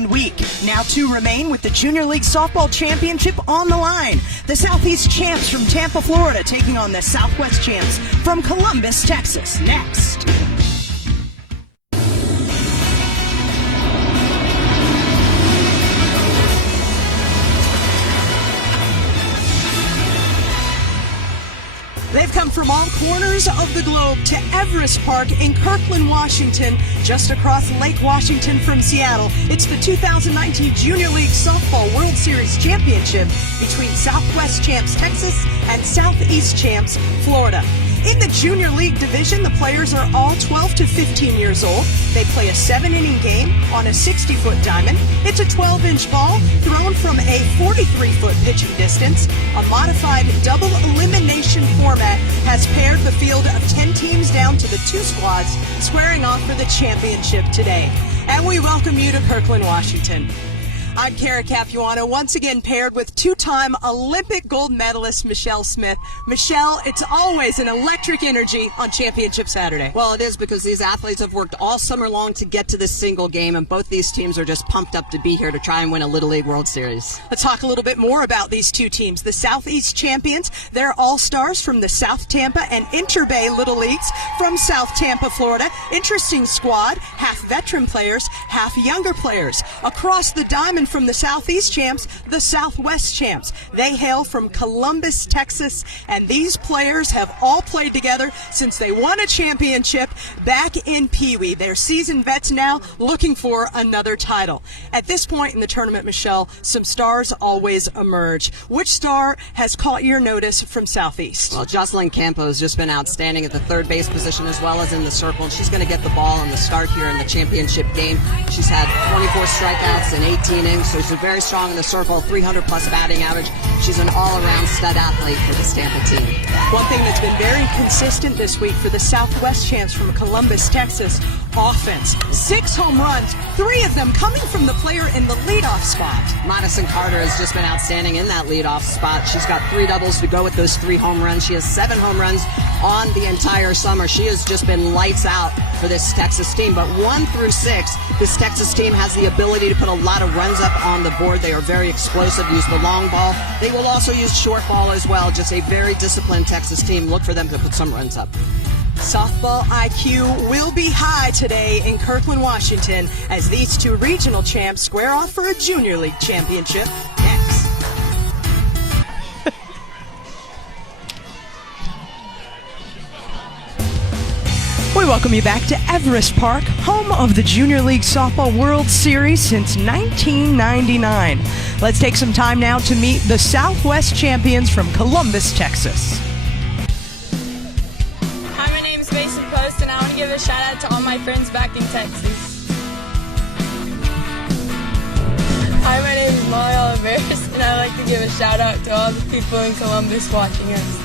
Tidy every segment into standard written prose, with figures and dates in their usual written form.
opened week. Now 2 remain with the Junior League Softball Championship on the line. The Southeast champs from Tampa, Florida, taking on the Southwest champs from Columbus, Texas. Next. They've come from all corners of the globe to Everest Park in Kirkland, Washington, just across Lake Washington from Seattle. It's the 2019 Junior League Softball World Series Championship between Southwest champs Texas and Southeast champs Florida. In the Junior League division, the players are all 12 to 15 years old. They play a 7-inning game on a 60-foot diamond. It's a 12-inch ball thrown from a 43-foot pitching distance. A modified double elimination format has paired the field of 10 teams down to the 2 squads squaring off for the championship today. And we welcome you to Kirkland, Washington. I'm Kara Capuano, once again paired with 2-time Olympic gold medalist Michelle Smith. Michelle, it's always an electric energy on Championship Saturday. Well, it is, because these athletes have worked all summer long to get to this single game, and both these teams are just pumped up to be here to try and win a Little League World Series. Let's talk a little bit more about these 2 teams. The Southeast champions, they're all-stars from the South Tampa and Interbay Little Leagues from South Tampa, Florida. Interesting squad, half veteran players, half younger players. Across the diamond from the Southeast champs, the Southwest champs. They hail from Columbus, Texas, and these players have all played together since they won a championship back in Pee Wee. They're seasoned vets now, looking for another title. At this point in the tournament, Michelle, some stars always emerge. Which star has caught your notice from Southeast? Well, Jocelyn Campo has just been outstanding at the third base position as well as in the circle, and she's going to get the ball in the start here in the championship game. She's had 24 strikeouts in 18 innings, so she's very strong in the circle, 300-plus batting average. She's an all-around stud athlete for this Tampa team. One thing that's been very consistent this week for the Southwest champs from Columbus, Texas, offense. 6 home runs, 3 of them coming from the player in the leadoff spot. Madison Carter has just been outstanding in that leadoff spot. She's got 3 doubles to go with those 3 home runs. She has 7 home runs on the entire summer. She has just been lights out for this Texas team. But 1 through 6, this Texas team has the ability to put a lot of runs up on the board. They are very explosive, use the long ball. They will also use short ball as well. Just a very disciplined Texas team. Look for them to put some runs up. Softball IQ will be high today in Kirkland, Washington, as these 2 regional champs square off for a Junior League championship next. We welcome you back to Everest Park, home of the Junior League Softball World Series since 1999. Let's take some time now to meet the Southwest champions from Columbus, Texas. Hi, my name is Mason Post, and I want to give a shout out to all my friends back in Texas. Hi, my name is Molly Oliveris, and I'd like to give a shout out to all the people in Columbus watching us.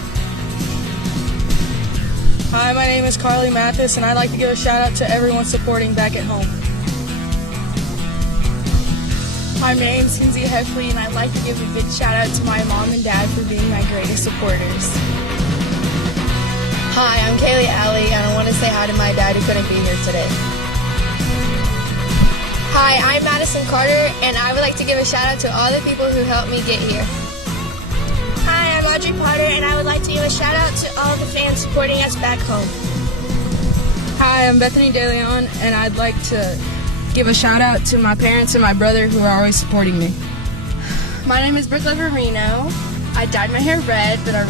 Hi, my name is Carly Mathis, and I'd like to give a shout out to everyone supporting back at home. Hi, my name is Kinsey Heffley, and I'd like to give a big shout out to my mom and dad for being my greatest supporters. Hi, I'm Kaylee Alley, and I want to say hi to my dad who couldn't be here today. Hi, I'm Madison Carter, and I would like to give a shout out to all the people who helped me get here. Hi, I'm Audrey Potter, and I would like to give a shout out to all the fans supporting us back home. Hi, I'm Bethany De Leon, and I'd like to give a shout out to my parents and my brother who are always supporting me. My name is Brooke Leverino. I dyed my hair red, but our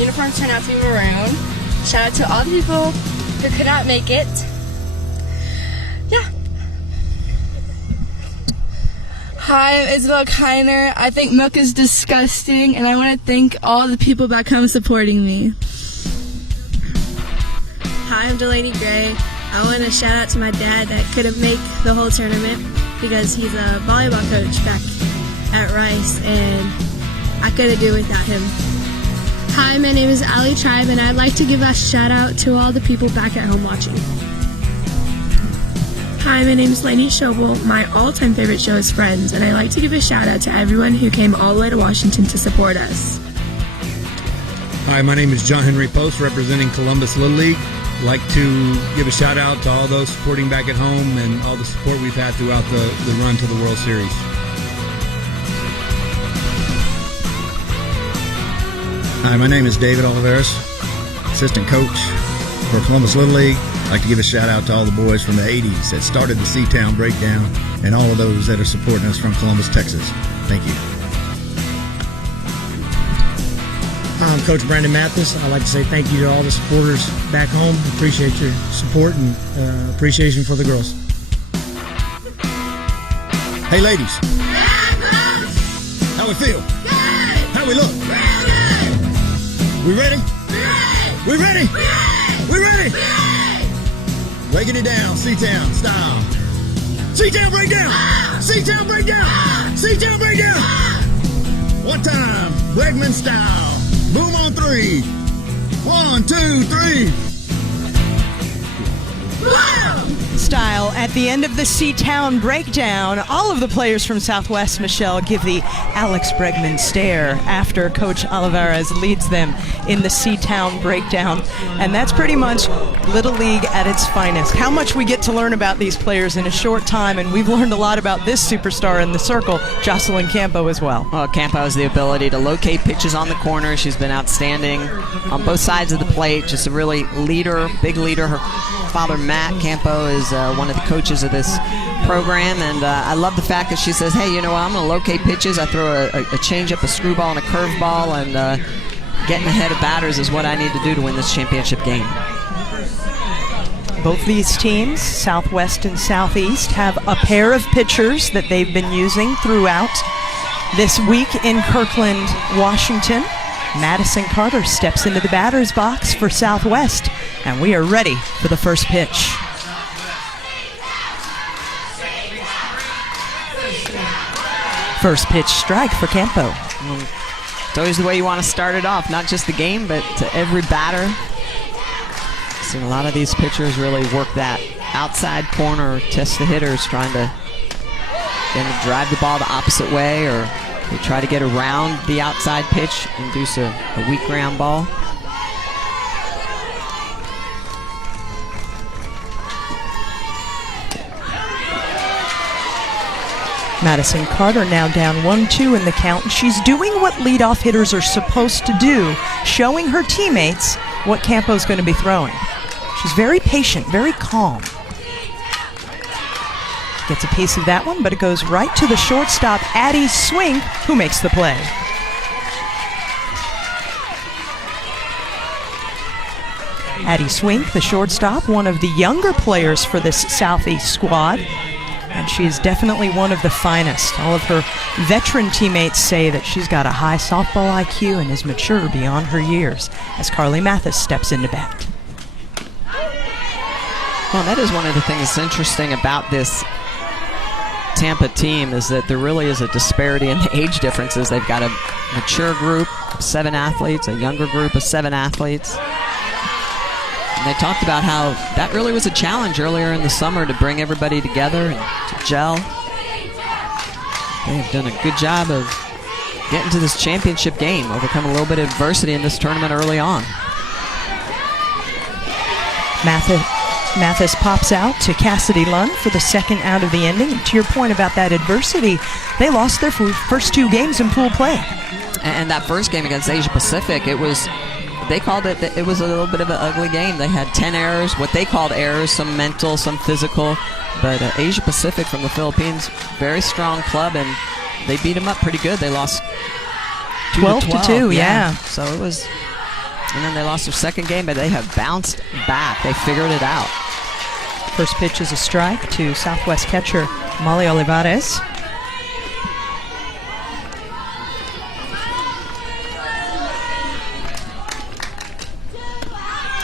uniforms turned out to be maroon. Shout out to all the people who could not make it. Yeah. Hi, I'm Isabel Kiner. I think milk is disgusting, and I want to thank all the people back home supporting me. Hi, I'm Delaney Gray. I want to shout out to my dad that couldn't make the whole tournament because he's a volleyball coach back at Rice, and I couldn't do it without him. Hi, my name is Ali Tribe, and I'd like to give a shout out to all the people back at home watching. Hi, my name is Lainey Schobel. My all-time favorite show is Friends, and I'd like to give a shout out to everyone who came all the way to Washington to support us. Hi, my name is John Henry Post, representing Columbus Little League. like to give a shout out to all those supporting back at home and all the support we've had throughout the run to the World Series. Hi, my name is David Oliveris, assistant coach for Columbus Little League. I'd like to give a shout out to all the boys from the 80s that started the C-Town Breakdown and all of those that are supporting us from Columbus, Texas. Thank you. I'm Coach Brandon Mathis. I'd like to say thank you to all the supporters back home. Appreciate your support and appreciation for the girls. Hey, ladies. How we feel? How we look? We ready? We ready? We ready? Breaking it down, C-Town style. C-Town breakdown! C-Town breakdown! C-Town breakdown! One time, Bregman style. Boom on 3. 1, 2, 3. Wow! Style at the end of the C-Town breakdown. All of the players from Southwest, Michelle, give the Alex Bregman stare after Coach Olivares leads them in the C-Town breakdown. And that's pretty much Little League at its finest. How much we get to learn about these players in a short time, and we've learned a lot about this superstar in the circle, Jocelyn Campo, as well. Well, Campo has the ability to locate pitches on the corner. She's been outstanding on both sides of the plate. Just a really leader, big leader. Her father, Matt Campo, is one of the coaches of this program, and I love the fact that she says, hey, you know what, I'm going to locate pitches. I throw a changeup, a screwball, and a curveball, and getting ahead of batters is what I need to do to win this championship game. Both these teams, Southwest and Southeast, have a pair of pitchers that they've been using throughout this week in Kirkland, Washington. Madison Carter steps into the batter's box for Southwest, and we are ready for the first pitch. First pitch strike for Campo. It's always the way you want to start it off, not just the game, but to every batter. Seen a lot of these pitchers really work that outside corner, test the hitters, trying to drive the ball the opposite way, or they try to get around the outside pitch, induce a weak ground ball. Madison Carter now down 1-2 in the count. She's doing what leadoff hitters are supposed to do, showing her teammates what Campo's going to be throwing. She's very patient, very calm. Gets a piece of that one, but it goes right to the shortstop, Addie Swink, who makes the play. Addie Swink, the shortstop, one of the younger players for this Southeast squad. And she is definitely one of the finest. All of her veteran teammates say that she's got a high softball IQ and is mature beyond her years, as Carly Mathis steps into bat. Well, that is one of the things that's interesting about this Tampa team, is that there really is a disparity in the age differences. They've got a mature group of 7 athletes, a younger group of 7 athletes. And they talked about how that really was a challenge earlier in the summer to bring everybody together and to gel. They have done a good job of getting to this championship game, overcome a little bit of adversity in this tournament early on. Mathis pops out to Cassidy Lund for the second out of the inning. And to your point about that adversity, they lost their first 2 games in pool play. And that first game against Asia Pacific, they called it was a little bit of an ugly game. They had 10 errors, what they called errors, some mental, some physical. But Asia Pacific from the Philippines, very strong club, and they beat them up pretty good. They lost 12-2, yeah. So it was, and then they lost their second game, but they have bounced back. They figured it out. First pitch is a strike to Southwest catcher Molly Olivares.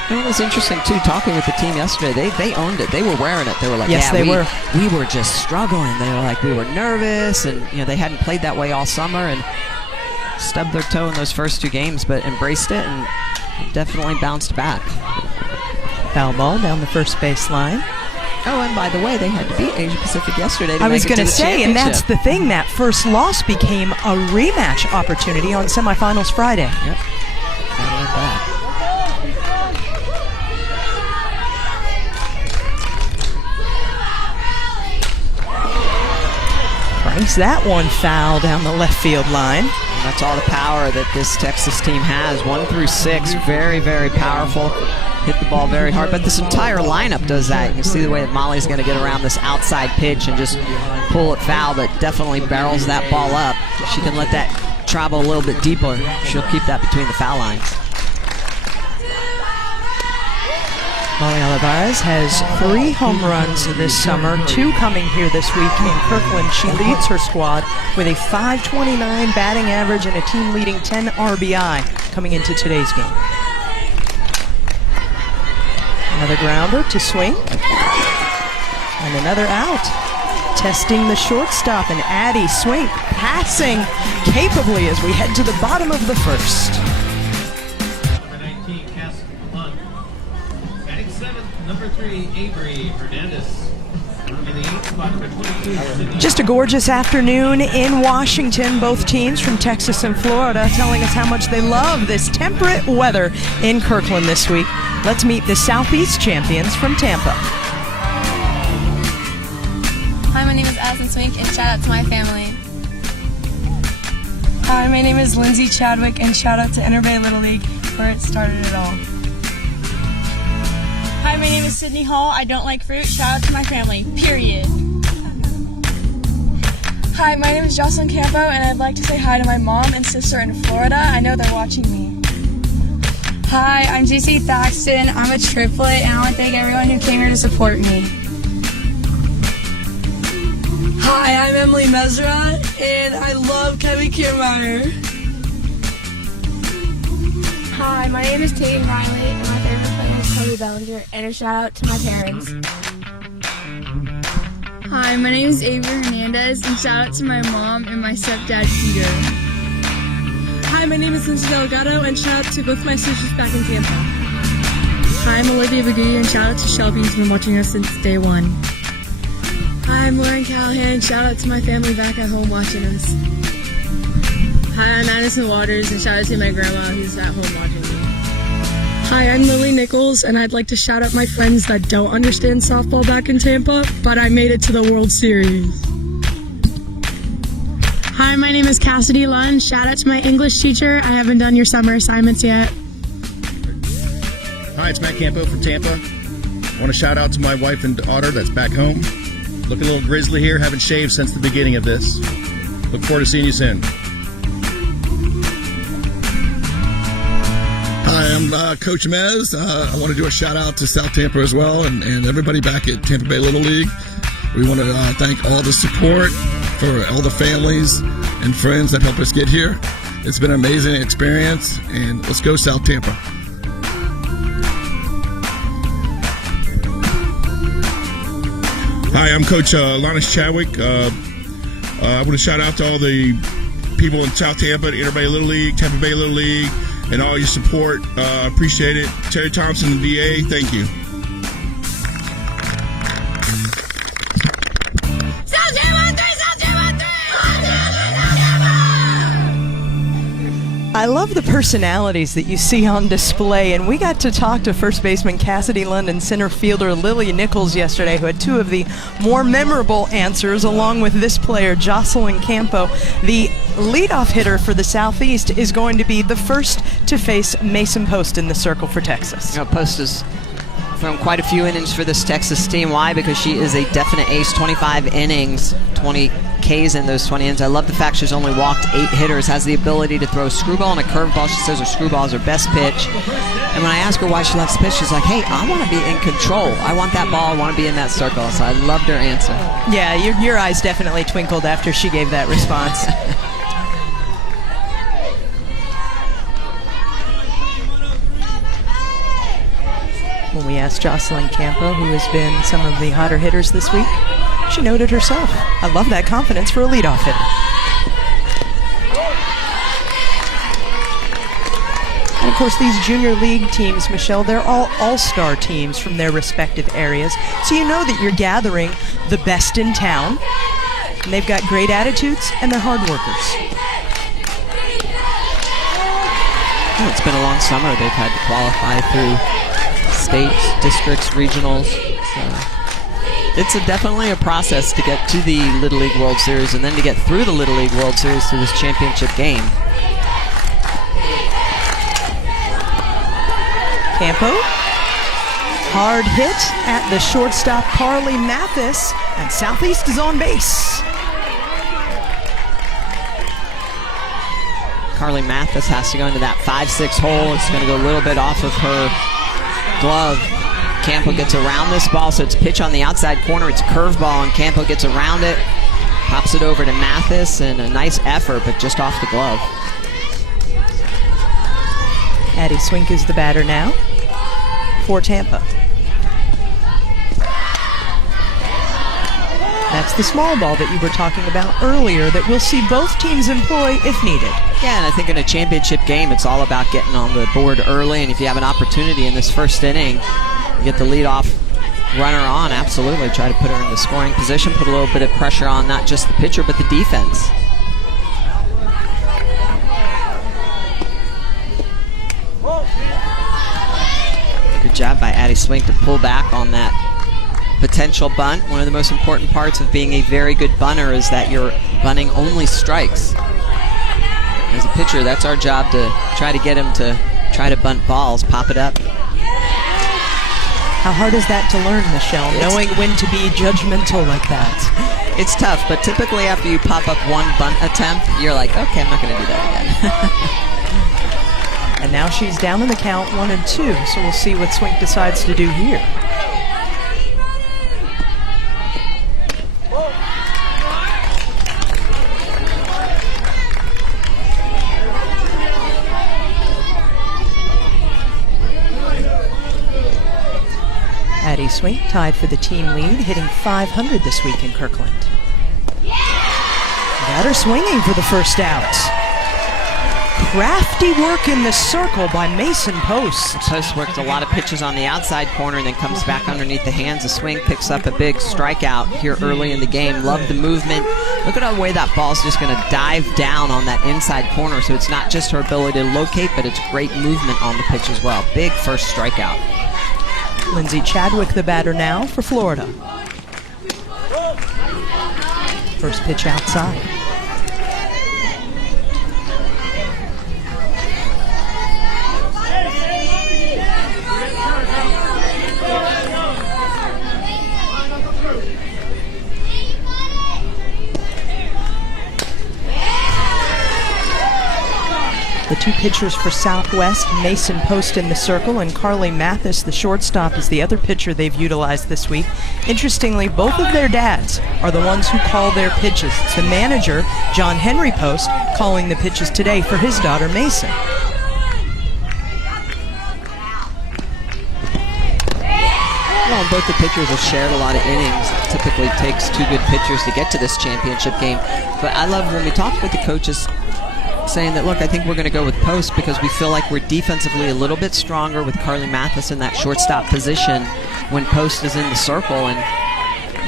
And it was interesting, too, talking with the team yesterday. They owned it. They were wearing it. They were like, yes, yeah, we were just struggling. They were like, we were nervous, and they hadn't played that way all summer, and stubbed their toe in those first 2 games, but embraced it and definitely bounced back. Foul ball down the first baseline. Oh, and by the way, they had to beat Asia Pacific yesterday to I was going to say, and that's the thing, that first loss became a rematch opportunity on semifinals Friday. Yep. I love that. Banks that one foul down the left field line. And that's all the power that this Texas team has. 1 through 6, very, very powerful. Hit the ball very hard, but this entire lineup does that. You can see the way that Molly's going to get around this outside pitch and just pull it foul, but definitely barrels that ball up. If she can let that travel a little bit deeper, she'll keep that between the foul lines. Molly Olivares has 3 home runs this summer, 2 coming here this week in Kirkland. She leads her squad with a .529 batting average and a team-leading 10 RBI coming into today's game. Another grounder to Swink. And another out. Testing the shortstop, and Addie Swink passing capably as we head to the bottom of the first. Just a gorgeous afternoon in Washington. Both teams from Texas and Florida telling us how much they love this temperate weather in Kirkland this week. Let's meet the Southeast champions from Tampa. Hi, my name is Allison Swink, and shout out to my family. Hi, my name is Lindsay Chadwick, and shout out to Inter Bay Little League, where it started it all. Hi, my name is Sydney Hall. I don't like fruit. Shout out to my family, period. Hi, my name is Jocelyn Campo, and I'd like to say hi to my mom and sister in Florida. I know they're watching me. Hi, I'm JC Thaxton. I'm a triplet, and I want to thank everyone who came here to support me. Hi, I'm Emily Mesra, and I love Kevin Kiermaier. Hi, my name is Katie Riley, and my favorite player is Cody Bellinger, and a shout out to my parents. Hi, my name is Avery Hernandez, and shout out to my mom and my stepdad, Peter. Hi, my name is Lindsay Delgado, and shout out to both my sisters back in Tampa. Hi, I'm Olivia Bagutti, and shout out to Shelby, who's been watching us since day one. Hi, I'm Lauren Callahan, and shout out to my family back at home watching us. Hi, I'm Madison Waters, and shout out to my grandma who's at home watching me. Hi, I'm Lily Nichols, and I'd like to shout out my friends that don't understand softball back in Tampa, but I made it to the World Series. Hi, my name is Cassidy Lund. Shout out to my English teacher. I haven't done your summer assignments yet. Hi, it's Matt Campo from Tampa. I want to shout out to my wife and daughter that's back home. Looking a little grizzly here, haven't shaved since the beginning of this. Look forward to seeing you soon. Hi, I'm Coach Mez. I want to do a shout out to South Tampa as well and everybody back at Tampa Bay Little League. We want to thank all the support for all the families and friends that helped us get here. It's been an amazing experience, and let's go South Tampa. Hi, I'm Coach Lannis Chadwick. I want to shout out to all the people in South Tampa, Inter Bay Little League, Tampa Bay Little League, and all your support. Appreciate it. Terry Thompson, the DA, thank you. I love the personalities that you see on display, and we got to talk to first baseman Cassidy Lund and center fielder Lily Nichols yesterday, who had 2 of the more memorable answers, along with this player, Jocelyn Campo. The leadoff hitter for the Southeast is going to be the first to face Mason Post in the circle for Texas. You know, Post has thrown quite a few innings for this Texas team. Why? Because she is a definite ace. 25 innings, 20 Ks in those 20 innings. I love the fact she's only walked 8 hitters, has the ability to throw a screwball and a curveball. She says her screwball is her best pitch. And when I ask her why she loves to pitch, she's like, hey, I want to be in control. I want that ball. I want to be in that circle. So I loved her answer. Yeah, your eyes definitely twinkled after she gave that response. When we asked Jocelyn Campo, who has been some of the hotter hitters this week, she noted herself, I love that confidence for a leadoff hitter. And of course, these junior league teams, Michelle, they're all all-star teams from their respective areas. So you know that you're gathering the best in town. And they've got great attitudes, and they're hard workers. Well, it's been a long summer. They've had to qualify through states, districts, regionals. So it's definitely a process to get to the Little League World Series and then to get through the Little League World Series to this championship game. Campo. Hard hit at the shortstop, Carly Mathis, and Southeast is on base. Carly Mathis has to go into that 5-6 hole. It's going to go a little bit off of her glove. Campo gets around this ball, so it's pitch on the outside corner. It's a curveball, and Campo gets around it, pops it over to Mathis, and a nice effort, but just off the glove. Addie Swink is the batter now for Tampa. That's the small ball that you were talking about earlier that we'll see both teams employ if needed. Yeah, and I think in a championship game, it's all about getting on the board early, and if you have an opportunity in this first inning, you get the leadoff runner on, absolutely. Try to put her in the scoring position, put a little bit of pressure on not just the pitcher, but the defense. Good job by Addie Swink to pull back on that potential bunt. One of the most important parts of being a very good bunter is that you're bunting only strikes. As a pitcher, that's our job, to try to get him to try to bunt balls, pop it up. How hard is that to learn, Michelle, knowing when to be judgmental like that? It's tough, but typically after you pop up one bunt attempt, you're like, okay, I'm not going to do that again. And now she's down in the count 1-2, so we'll see what Swink decides to do here. Addie Swink tied for the team lead, hitting .500 this week in Kirkland. Batter swinging for the first out. Crafty work in the circle by Mason Post. Post worked a lot of pitches on the outside corner and then comes back underneath the hands. The swing picks up a big strikeout here early in the game. Love the movement. Look at the way that ball's just going to dive down on that inside corner. So it's not just her ability to locate, but it's great movement on the pitch as well. Big first strikeout. Lindsay Chadwick, the batter now for Florida. First pitch outside. The two pitchers for Southwest, Mason Post in the circle and Carly Mathis, the shortstop, is the other pitcher they've utilized this week. Interestingly, both of their dads are the ones who call their pitches. It's the manager, John Henry Post, calling the pitches today for his daughter, Mason. Well, both the pitchers have shared a lot of innings. It typically takes two good pitchers to get to this championship game. But I love when we talked with the coaches saying that, look, I think we're going to go with Post because we feel like we're defensively a little bit stronger with Carly Mathis in that shortstop position when Post is in the circle. And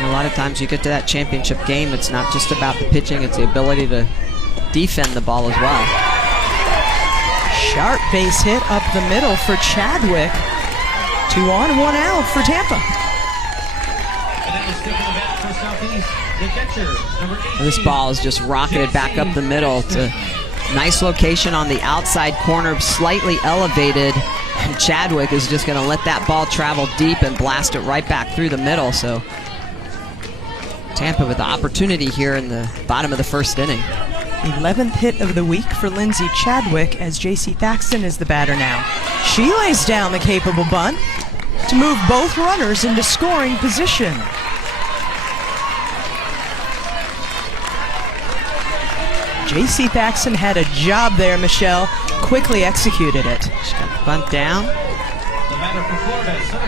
a lot of times you get to that championship game, it's not just about the pitching, it's the ability to defend the ball as well. Sharp base hit up the middle for Chadwick. 2 on, 1 out for Tampa. And this ball is just rocketed back up the middle. To nice location on the outside corner, slightly elevated. And Chadwick is just going to let that ball travel deep and blast it right back through the middle. So Tampa with the opportunity here in the bottom of the first inning. 11th hit of the week for Lindsay Chadwick as J.C. Thaxton is the batter now. She lays down the capable bunt to move both runners into scoring position. J.C. Thaxton had a job there, Michelle. Quickly executed it. She got the bunt down.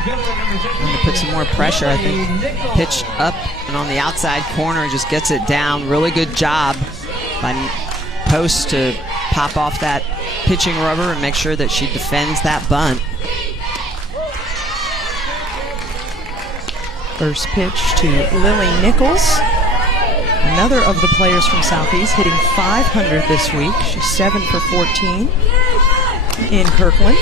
Going to put some more pressure, I think. Pitch up and on the outside corner, just gets it down. Really good job by Post to pop off that pitching rubber and make sure that she defends that bunt. First pitch to Lily Nichols. Another of the players from Southeast hitting .500 this week. She's 7 for 14 in Kirkland.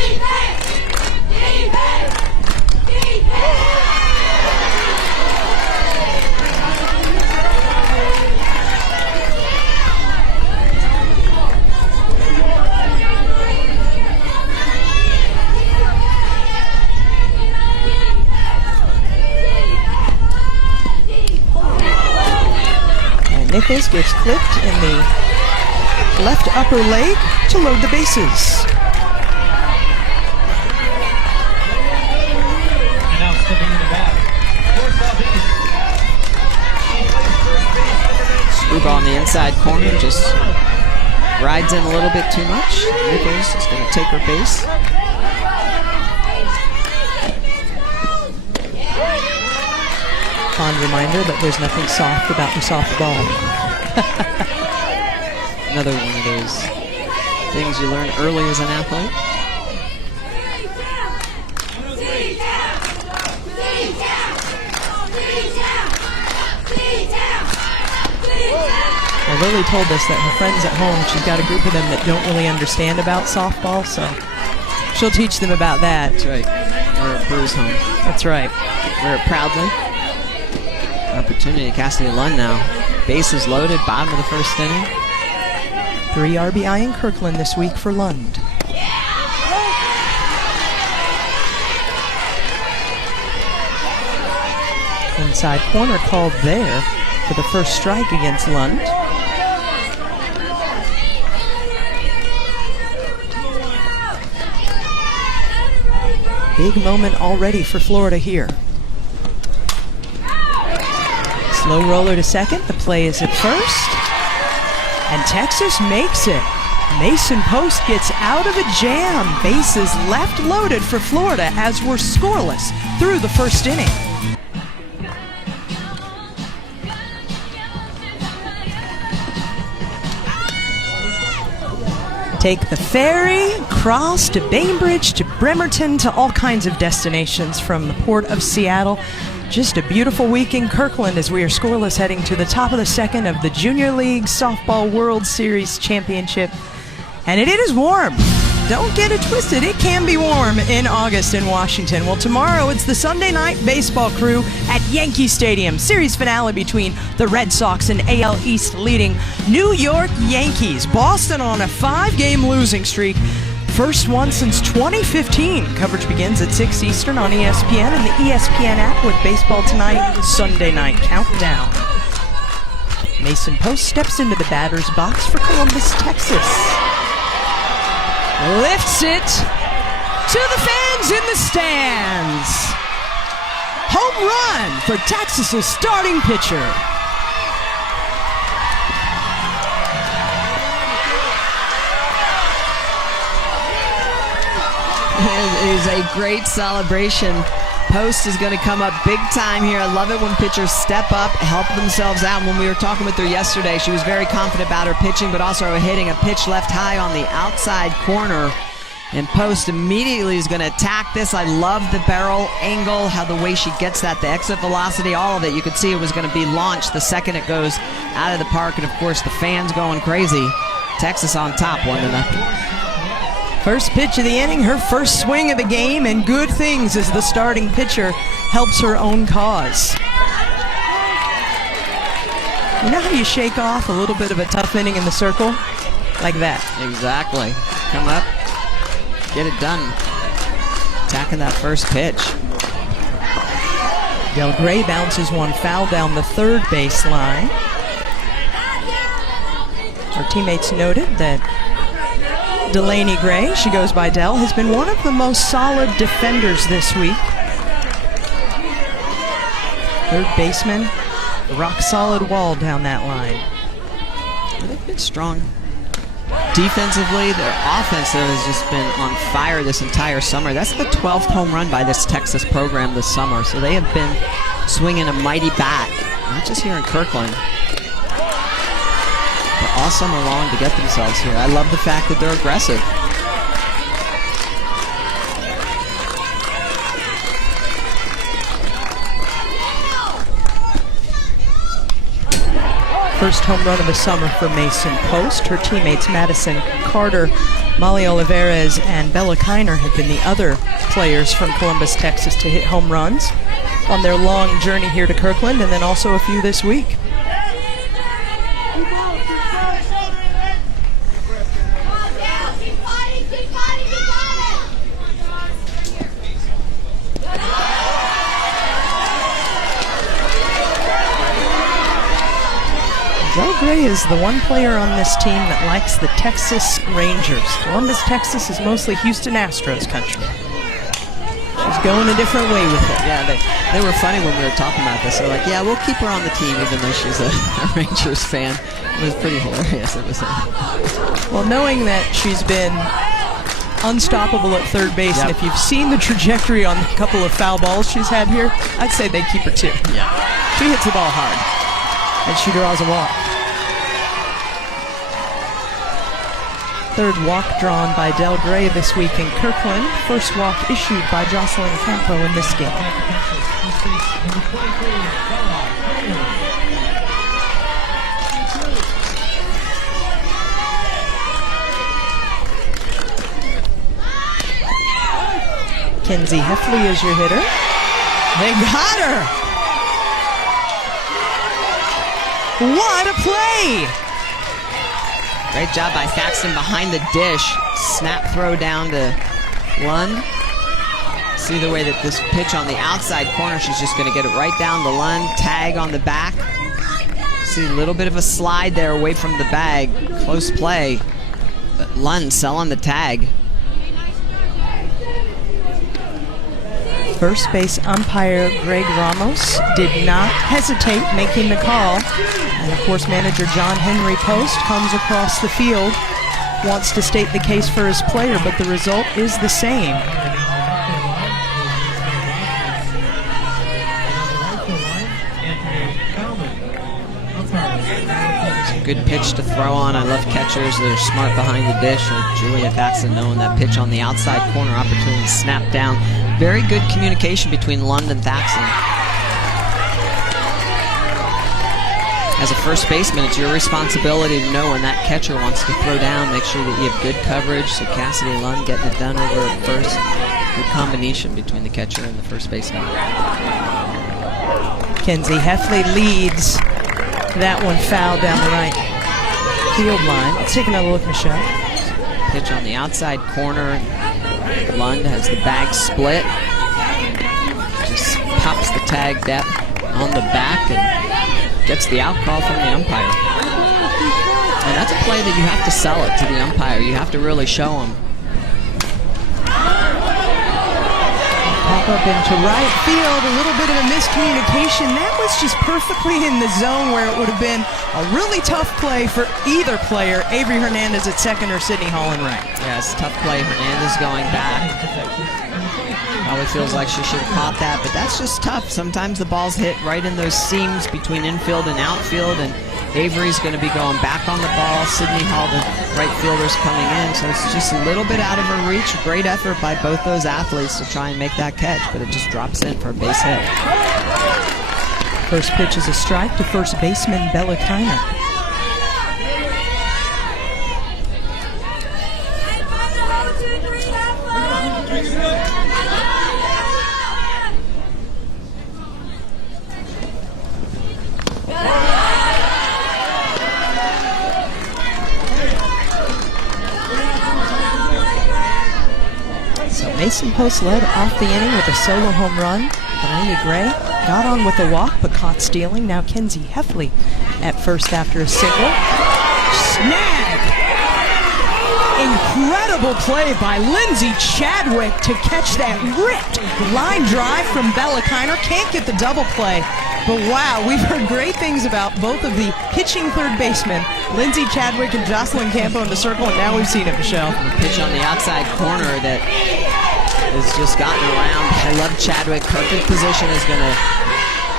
tackles, gets clipped in the left upper leg to load the bases. And now stepping in the back. Screwball on the inside corner, just rides in a little bit too much. Nichols is going to take her base. Fond reminder that there's nothing soft about the softball. Another one of those things you learn early as an athlete. Well, Lily told us that her friends at home, she's got a group of them that don't really understand about softball, so she'll teach them about that. That's right. We're at Brew's home. That's right. We're at Proudly. Opportunity, Cassidy Lund now. Bases loaded, bottom of the first inning. 3 RBI in Kirkland this week for Lund. Inside corner called there for the first strike against Lund. Big moment already for Florida here. Slow roller to second. The play is at first. And Texas makes it. Mason Post gets out of a jam. Bases left loaded for Florida as we're scoreless through the first inning. Take the ferry, cross to Bainbridge, to Bremerton, to all kinds of destinations from the port of Seattle. Just a beautiful week in Kirkland as we are scoreless heading to the top of the second of the Junior League Softball World Series Championship. And it is warm. Don't get it twisted. It can be warm in August in Washington. Well, tomorrow it's the Sunday night baseball crew at Yankee Stadium. Series finale between the Red Sox and AL East leading New York Yankees. Boston on a 5-game losing streak. First one since 2015. Coverage begins at 6 Eastern on ESPN and the ESPN app with Baseball Tonight Sunday Night Countdown. Mason Post steps into the batter's box for Columbus, Texas. Lifts it to the fans in the stands. Home run for Texas's starting pitcher. It is a great celebration. Post is going to come up big time here. I love it when pitchers step up, help themselves out. When we were talking with her yesterday, she was very confident about her pitching, but also hitting a pitch left high on the outside corner. And Post immediately is going to attack this. I love the barrel angle, how the way she gets that, the exit velocity, all of it. You could see it was going to be launched the second it goes out of the park. And, of course, the fans going crazy. Texas on top, 1-0. First pitch of the inning, her first swing of the game, and good things as the starting pitcher helps her own cause. You know how you shake off a little bit of a tough inning in the circle? Like that. Exactly. Come up, get it done. Attacking that first pitch. Del Gray bounces one foul down the third baseline. Her teammates noted that Delaney Gray, she goes by Del, has been one of the most solid defenders this week. Third baseman, rock solid wall down that line. They've been strong defensively. Their offense has just been on fire this entire summer. That's the 12th home run by this Texas program this summer. So they have been swinging a mighty bat, not just here in Kirkland, all summer long to get themselves here. I love the fact that they're aggressive. First home run of the summer for Mason Post. Her teammates Madison Carter, Molly Olivares, and Bella Kiner have been the other players from Columbus, Texas to hit home runs on their long journey here to Kirkland, and then also a few this week. Del Gray is the one player on this team that likes the Texas Rangers. Columbus, Texas is mostly Houston Astros country. She's going a different way with it. Yeah, they were funny when we were talking about this. They're like, yeah, we'll keep her on the team even though she's a Rangers fan. It was pretty hilarious. It was. Well, knowing that she's been unstoppable at third base, and if you've seen the trajectory on a couple of foul balls she's had here, I'd say they'd keep her too. Yeah. She hits the ball hard, and she draws a walk. Third walk drawn by Del Gray this week in Kirkland. First walk issued by Jocelyn Campo in this game. Kenzie Heffley is your hitter. They got her! What a play! Great job by Thaxton behind the dish. Snap throw down to Lund. See the way that this pitch on the outside corner, she's just going to get it right down to Lund. Tag on the back. See a little bit of a slide there away from the bag. Close play. But Lund selling the tag. First base umpire Greg Ramos did not hesitate making the call. And of course, manager John Henry Post comes across the field, wants to state the case for his player, but the result is the same. It's a good pitch to throw on. I love catchers that are smart behind the dish. Like Julia Thaxton knowing that pitch on the outside corner, opportunity to snap down. Very good communication between Lund and Thaxton. As a first baseman, it's your responsibility to know when that catcher wants to throw down. Make sure that you have good coverage. So Cassidy Lund getting it done over at first. Good combination between the catcher and the first baseman. Kenzie Heffley leads. That one foul down the right field line. Let's take another look, Michelle. Pitch on the outside corner. Lund has the bag split. Just pops the tag depth on the back and gets the out call from the umpire. And that's a play that you have to sell it to the umpire. You have to really show him. Pop up into right field, a little bit of a miscommunication. That was just perfectly in the zone where it would have been a really tough play for either player, Avery Hernandez at second or Sydney Hall in right. Yeah, it's a tough play. Hernandez going back. Probably feels like she should have caught that, but that's just tough. Sometimes the balls hit right in those seams between infield and outfield, and Avery's going to be going back on the ball. Sydney Hall, the right fielder's coming in, so it's just a little bit out of her reach. Great effort by both those athletes to try and make that catch, but it just drops in for a base hit. First pitch is a strike to first baseman Bella Kiner. Mason Post led off the inning with a solo home run. Delaney Gray got on with a walk but caught stealing. Now Kenzie Heffley at first after a single. Snag! Incredible play by Lindsay Chadwick to catch that ripped line drive from Bella Kiner. Can't get the double play, but wow, we've heard great things about both of the pitching third basemen, Lindsay Chadwick and Jocelyn Campo in the circle, and now we've seen it, Michelle. The pitch on the outside corner that has just gotten around. I love Chadwick. Perfect position, is going to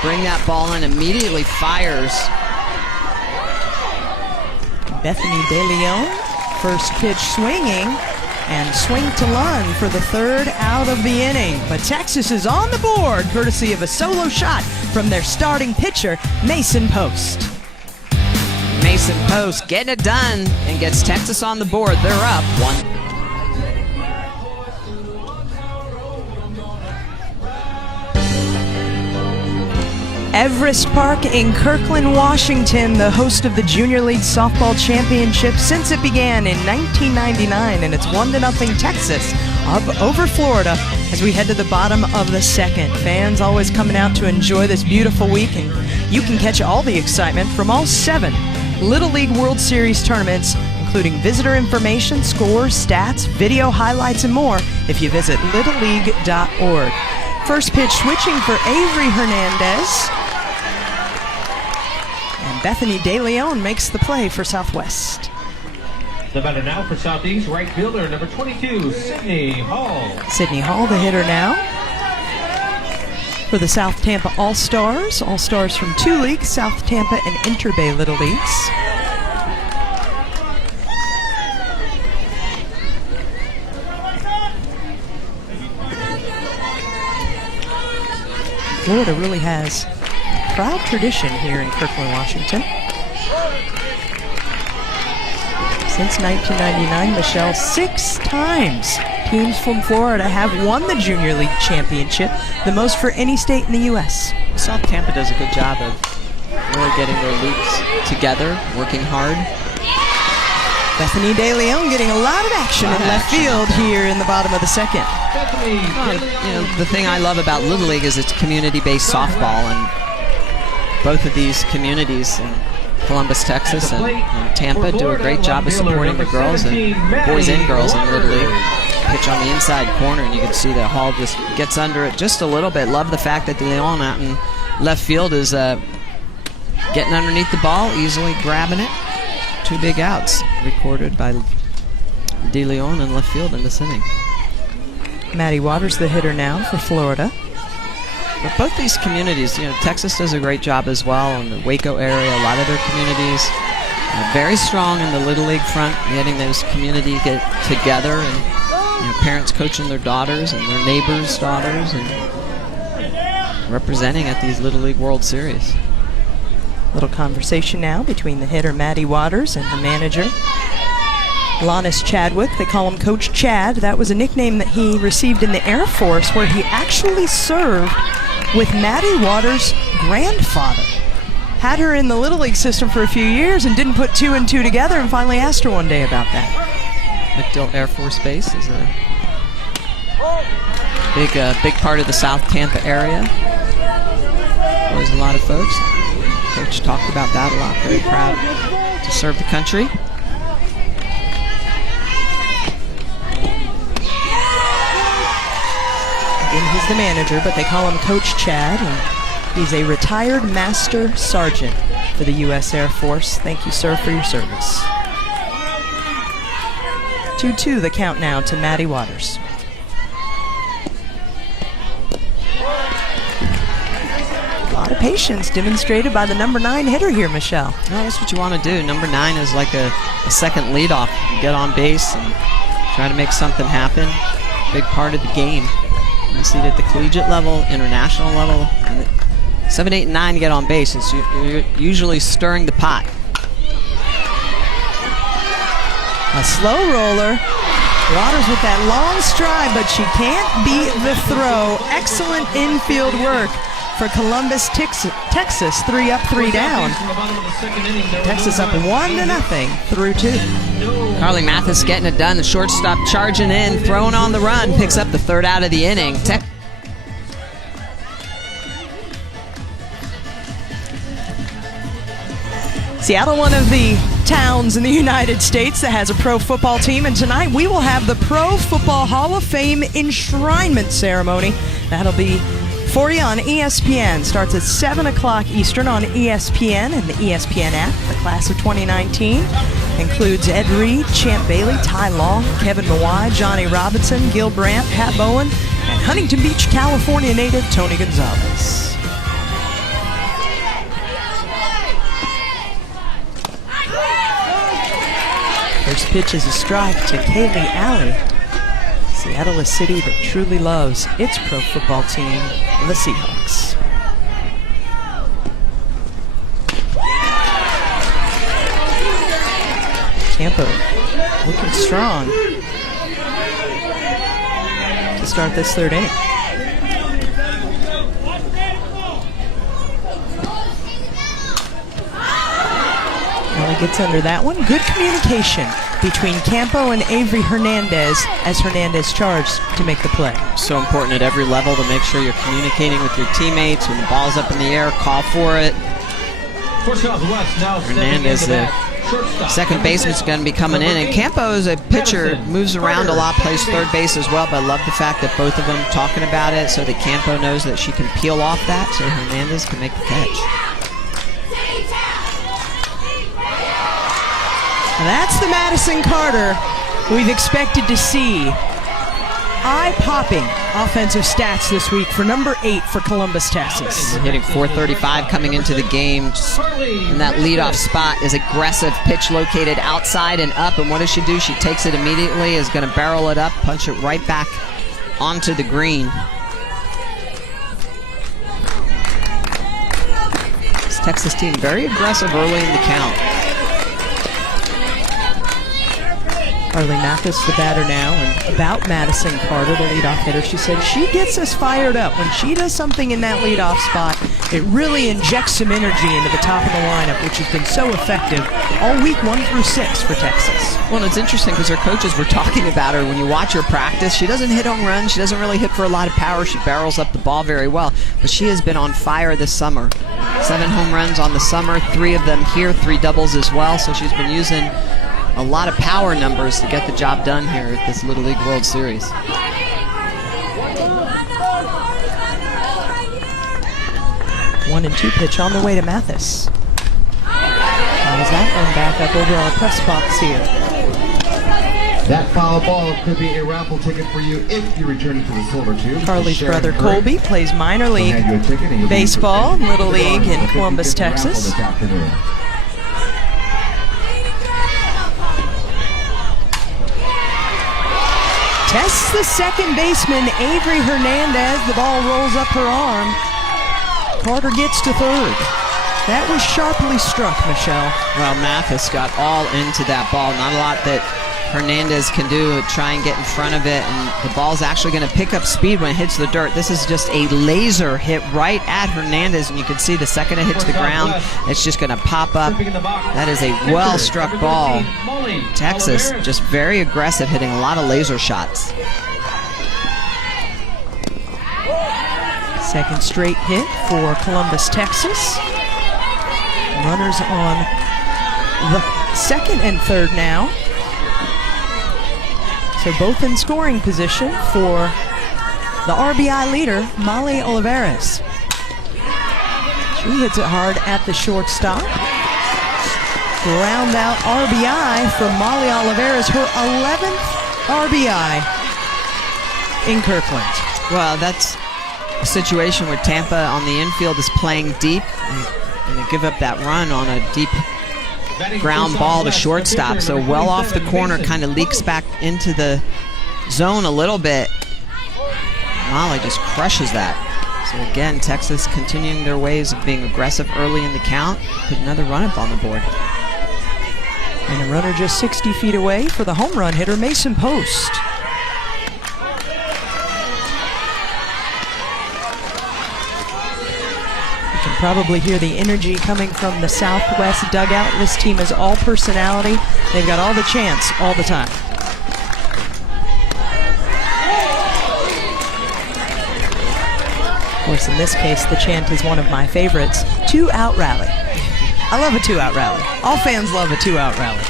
bring that ball in, immediately fires. Bethany De Leon, first pitch swinging, and swing to Lund for the third out of the inning. But Texas is on the board, courtesy of a solo shot from their starting pitcher, Mason Post. Mason Post getting it done and gets Texas on the board. They're up 1. Everest Park in Kirkland, Washington, the host of the Junior League Softball Championship since it began in 1999, and it's 1-0 Texas up over Florida as we head to the bottom of the second. Fans always coming out to enjoy this beautiful week, and you can catch all the excitement from all 7 Little League World Series tournaments, including visitor information, scores, stats, video highlights, and more if you visit littleleague.org. First pitch switching for Avery Hernandez. And Bethany De Leon makes the play for Southwest. The batter now for Southeast, right fielder, number 22, Sydney Hall. Sydney Hall, the hitter now. For the South Tampa All-Stars. All-Stars from 2 leagues, South Tampa and Interbay Little Leagues. Florida really has a proud tradition here in Kirkland, Washington. Since 1999, Michelle, 6 times teams from Florida have won the Junior League Championship, the most for any state in the U.S. South Tampa does a good job of really getting their leagues together, working hard. Bethany De Leon getting a lot of action in left field here in the bottom of the second. The thing I love about Little League is it's community-based softball, and both of these communities in Columbus, Texas, and Tampa do a great job of supporting the girls and boys and girls in Little League. Pitch on the inside corner, and you can see that Hall just gets under it just a little bit. Love the fact that De Leon out in left field is getting underneath the ball, easily grabbing it. 2 big outs recorded by De Leon in left field in this inning. Maddie Waters, the hitter now for Florida. But both these communities, Texas does a great job as well in the Waco area. A lot of their communities are very strong in the Little League front, getting those communities get together, and parents coaching their daughters and their neighbors' daughters and representing at these Little League World Series. Little conversation now between the hitter Maddie Waters and the manager Lannis Chadwick. They call him Coach Chad. That was a nickname that he received in the Air Force, where he actually served with Maddie Waters' grandfather. Had her in the Little League system for a few years and didn't put 2 and 2 together, and finally asked her one day about that. MacDill Air Force Base is a big part of the South Tampa area. There's a lot of folks. Coach talked about that a lot. Very proud to serve the country. Again, he's the manager, but they call him Coach Chad, and he's a retired Master Sergeant for the U.S. Air Force. Thank you, sir, for your service. 2-2 the count now to Maddie Waters. A lot of patience demonstrated by the number 9 hitter here, Michelle. Well, that's what you want to do. Number 9 is like a second leadoff. You get on base and try to make something happen. Big part of the game. You see it at the collegiate level, international level. And 7, 8, and 9 get on base. You're usually stirring the pot. A slow roller. Waters with that long stride, but she can't beat the throw. Excellent infield work for Columbus, Texas. 3 up, 3 down. Texas up 1-0 through 2. Carly Mathis getting it done. The shortstop charging in, throwing on the run, picks up the 3rd out of the inning. Seattle, one of the towns in the United States that has a pro football team, and tonight we will have the Pro Football Hall of Fame enshrinement ceremony. That'll be for you on ESPN. Starts at 7 o'clock Eastern on ESPN and the ESPN app. The class of 2019 includes Ed Reed, Champ Bailey, Ty Long, Kevin Mawai, Johnny Robinson, Gil Brandt, Pat Bowen, and Huntington Beach, California native Tony Gonzalez. First pitch is a strike to Kaylee Alley. Seattle, a city that truly loves its pro football team, the Seahawks. Tampa looking strong to start this 3rd inning. Alley gets under that one. Good communication between Campo and Avery Hernandez as Hernandez charged to make the play. So important at every level to make sure you're communicating with your teammates. When the ball's up in the air, call for it. For Southwest, now Hernandez, the second baseman's going to be coming in. And Campo is a pitcher, moves around a lot, plays third base as well, but I love the fact that both of them talking about it so that Campo knows that she can peel off that so Hernandez can make the catch. That's the Madison Carter we've expected to see. Eye-popping offensive stats this week for number 8 for Columbus, Texas. Hitting .435 coming into the game. In that leadoff spot is aggressive pitch located outside and up. And what does she do? She takes it immediately, is going to barrel it up, punch it right back onto the green. This Texas team very aggressive early in the count. Harley Mathis, the batter now, and about Madison Carter, the leadoff hitter. She said she gets us fired up. When she does something in that leadoff spot, it really injects some energy into the top of the lineup, which has been so effective all week 1 through 6 for Texas. Well, it's interesting because her coaches were talking about her. When you watch her practice, she doesn't hit home runs. She doesn't really hit for a lot of power. She barrels up the ball very well. But she has been on fire this summer. 7 home runs on the summer, 3 of them here, 3 doubles as well. So she's been using a lot of power numbers to get the job done here at this Little League World Series. 1-2 pitch on the way to Mathis. As that one back up over our press box here. That foul ball could be a raffle ticket for you if you return it to the silver tube. Carly's brother Colby plays minor league baseball, Little League in Columbus, Texas. Tests the second baseman, Avery Hernandez. The ball rolls up her arm. Carter gets to third. That was sharply struck, Michelle. Well, Mathis got all into that ball. Not a lot that Hernandez can do to try and get in front of it, and the ball's actually going to pick up speed when it hits the dirt. This is just a laser hit right at Hernandez, and you can see the second it hits the ground, it's just going to pop up. That is a well-struck ball. Texas just very aggressive, hitting a lot of laser shots. Second straight hit for Columbus, Texas. Runners on the second and third now. So both in scoring position for the RBI leader, Molly Olivares. She hits it hard at the shortstop. Ground out RBI from Molly Olivares, her 11th RBI in Kirkland. Well, that's a situation where Tampa on the infield is playing deep, and they give up that run on a deep ground ball to shortstop. So well off the corner, kind of leaks back into the zone a little bit. Molly just crushes that. So again, Texas continuing their ways of being aggressive early in the count. Put another run up on the board. And a runner just 60 feet away for the home run hitter, Mason Post. Probably hear the energy coming from the Southwest dugout. This team is all personality. They've got all the chants all the time. Of course, in this case, the chant is one of my favorites, 2-out rally. I love a 2-out rally. All fans love a 2-out rally.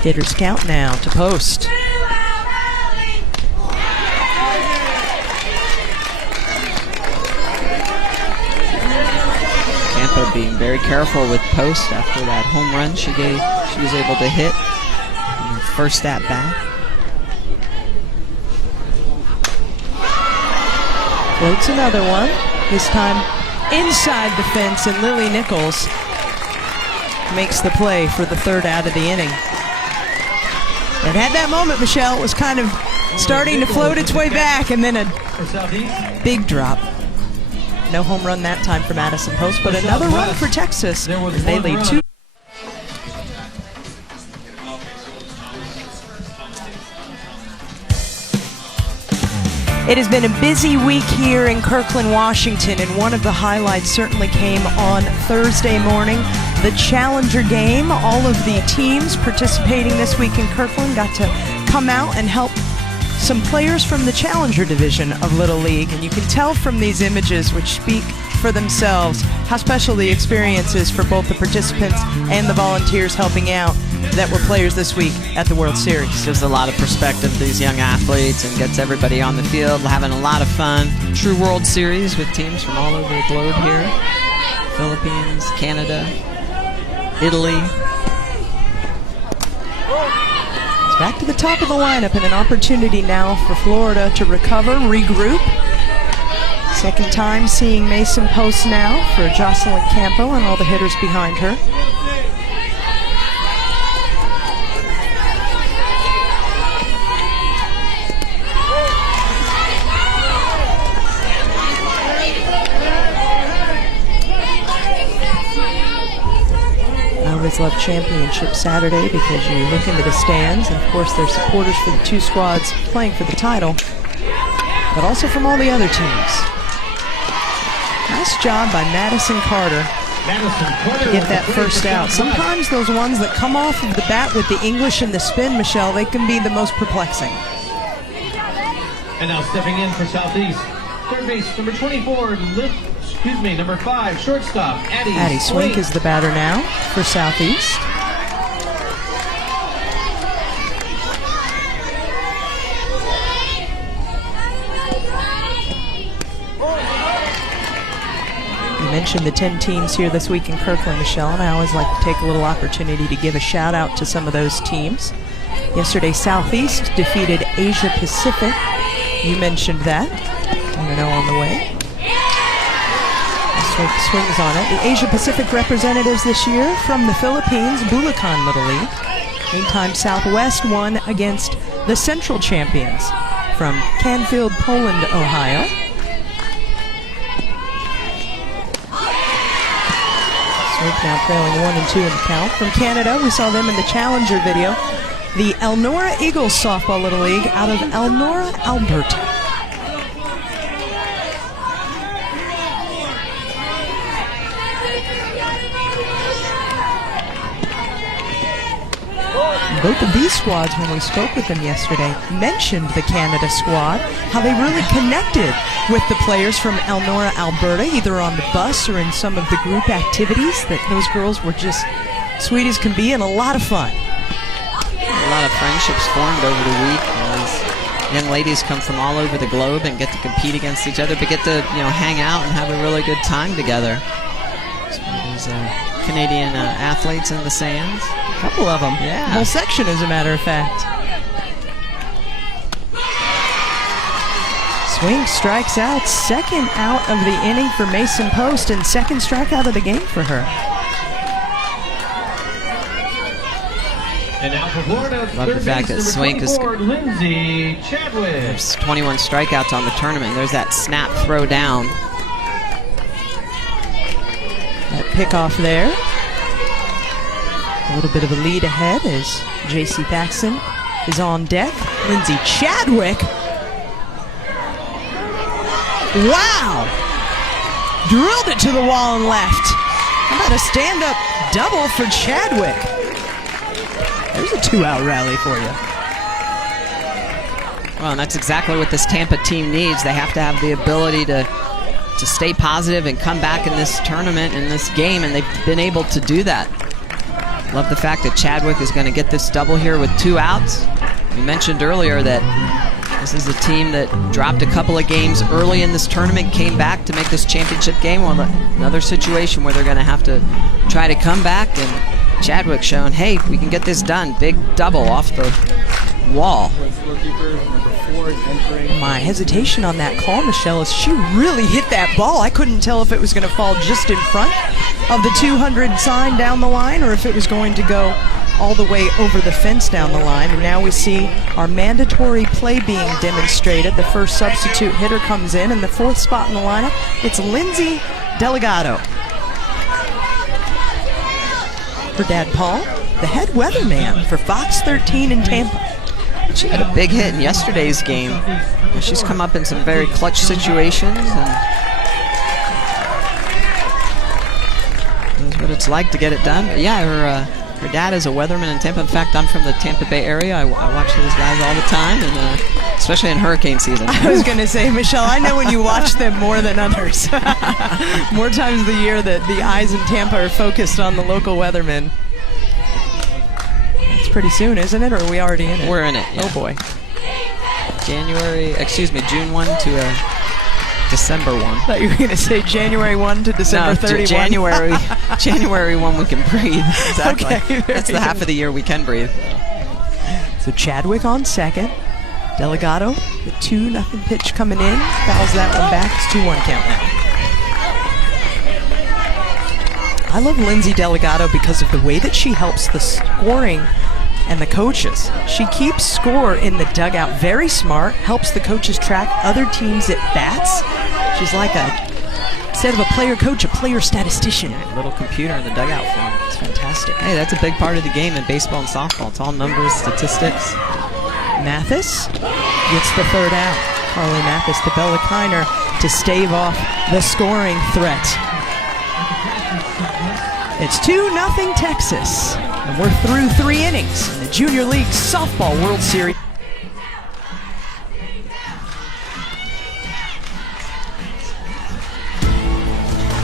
Hitters count now to Post. Tampa being very careful with Post after that home run she was able to hit in her first at bat. Floats another one, this time inside the fence, and Lily Nichols makes the play for the third out of the inning. It had that moment, Michelle. It was kind of starting to float its way back, and then a big drop. No home run that time for Madison Post, but another run for Texas. They lead 2. It has been a busy week here in Kirkland, Washington, and one of the highlights certainly came on Thursday morning. the Challenger game. All of the teams participating this week in Kirkland got to come out and help some players from the Challenger division of Little League. And you can tell from these images, which speak for themselves, how special the experience is for both the participants and the volunteers helping out that were players this week at the World Series. Gives a lot of perspective to these young athletes and gets everybody on the field having a lot of fun. True World Series with teams from all over the globe here. Philippines, Canada, Italy. It's back to the top of the lineup and an opportunity now for Florida to recover, regroup. Second time seeing Mason Post now for Jocelyn Campo and all the hitters behind her. I always love Championship Saturday because you look into the stands, and of course there's supporters for the two squads playing for the title, but also from all the other teams. Nice job by Madison Carter to get that first out. Sometimes those ones that come off of the bat with the English and the spin, Michelle, they can be the most perplexing. And now stepping in for Southeast, third base, number 24, number 5, shortstop, Addie Swink is the batter now for Southeast. You mentioned the 10 teams here this week in Kirkland, Michelle, and I always like to take a little opportunity to give a shout out to some of those teams. Yesterday, Southeast defeated Asia Pacific. You mentioned that. 1-0 on the way. Swings on it. The Asia Pacific representatives this year from the Philippines, Bulacan Little League. Meantime, Southwest won against the Central champions from Canfield, Poland, Ohio. Swink now trailing 1-2 in the count. From Canada, we saw them in the Challenger video. The Elnora Eagles Softball Little League out of Elnora, Alberta. Both of these squads, when we spoke with them yesterday, mentioned the Canada squad, how they really connected with the players from Elnora, Alberta, either on the bus or in some of the group activities, that those girls were just sweet as can be and a lot of fun. A lot of friendships formed over the week. These young ladies come from all over the globe and get to compete against each other, but get to hang out and have a really good time together. So there's Canadian athletes in the stands. A couple of them. Yeah. The whole section, as a matter of fact. Swink strikes out. Second out of the inning for Mason Post and second strikeout of the game for her. And now for Florida, love the fact that Swink is Lindsay Chadwick. There's 21 strikeouts on the tournament. There's that snap throw down. That pickoff there. A little bit of a lead ahead as J.C. Thaxton is on deck. Lindsay Chadwick. Wow! Drilled it to the wall and left. How about a stand-up double for Chadwick? There's a two-out rally for you. Well, and that's exactly what this Tampa team needs. They have to have the ability to stay positive and come back in this tournament, in this game, and they've been able to do that. Love the fact that Chadwick is going to get this double here with 2 outs. We mentioned earlier that this is a team that dropped a couple of games early in this tournament, came back to make this championship game. Well, another situation where they're going to have to try to come back, and Chadwick showing, hey, we can get this done. Big double off the wall. My hesitation on that call, Michelle, is she really hit that ball. I couldn't tell if it was going to fall just in front of the 200 sign down the line or if it was going to go all the way over the fence down the line. And now we see our mandatory play being demonstrated. The first substitute hitter comes in, and the 4th spot in the lineup, it's Lindsay Delgado. Her dad, Paul, the head weatherman for Fox 13 in Tampa. She had a big hit in yesterday's game. And she's come up in some very clutch situations and knows what it's like to get it done. But yeah, her dad is a weatherman in Tampa. In fact, I'm from the Tampa Bay area. I watch those guys all the time, and especially in hurricane season. I was going to say, Michelle, I know when you watch them more than others. More times of the year that the eyes in Tampa are focused on the local weathermen. It's pretty soon, isn't it? Or are we already in it? We're in it. Yeah. Oh, boy. June 1 to December 1. I thought you were going to say January 1 to December 31. January 1 we can breathe. Exactly. Okay, that's the half of the year we can breathe. So Chadwick on second. Delgado, the 2-0 pitch coming in. Fouls that one back. It's 2-1 count now. I love Lindsay Delgado because of the way that she helps the scoring and the coaches. She keeps score in the dugout. Very smart. Helps the coaches track other teams at bats. She's like instead of a player coach, a player statistician. A little computer in the dugout for them. It's fantastic. Hey, that's a big part of the game in baseball and softball. It's all numbers, statistics. Mathis gets the third out. Carly Mathis to Bella Kiner to stave off the scoring threat. It's 2-0 Texas. And we're through 3 innings in the Junior League Softball World Series.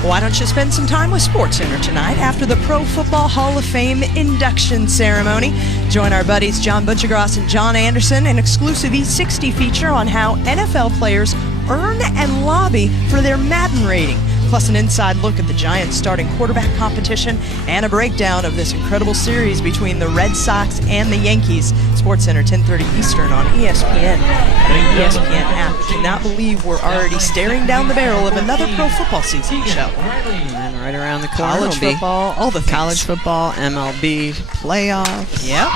Why don't you spend some time with SportsCenter tonight after the Pro Football Hall of Fame induction ceremony? Join our buddies John Butchergross and John Anderson, an exclusive E60 feature on how NFL players earn and lobby for their Madden rating, plus an inside look at the Giants starting quarterback competition and a breakdown of this incredible series between the Red Sox and the Yankees. SportsCenter, 10:30 Eastern on ESPN and the ESPN app. I cannot believe we're already staring down the barrel of another pro football season, Michelle. And right around the corner College football, all the things. College football, MLB playoffs. Yep.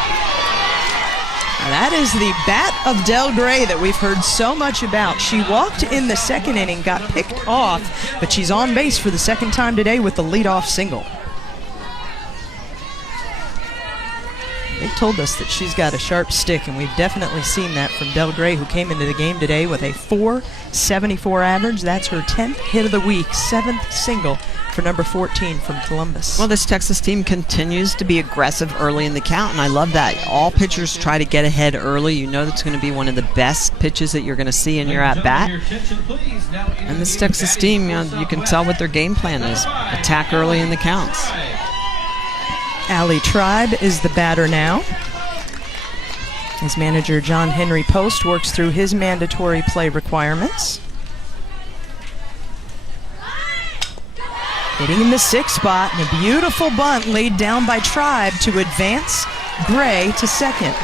That is the bat of Del Gray that we've heard so much about. She walked in the second inning, got picked off, but she's on base for the second time today with the leadoff single. They told us that she's got a sharp stick, and we've definitely seen that from Del Gray, who came into the game today with a .474 average. That's her 10th hit of the week, 7th single for number 14 from Columbus. Well, this Texas team continues to be aggressive early in the count, and I love that. All pitchers try to get ahead early. You know that's going to be one of the best pitches that you're going to see in your at-bat. And this Texas team, you can tell what their game plan is. Attack early in the counts. Allie Tribe is the batter now. His manager, John Henry Post, works through his mandatory play requirements. Hitting in the 6th spot, and a beautiful bunt laid down by Tribe to advance Gray to second.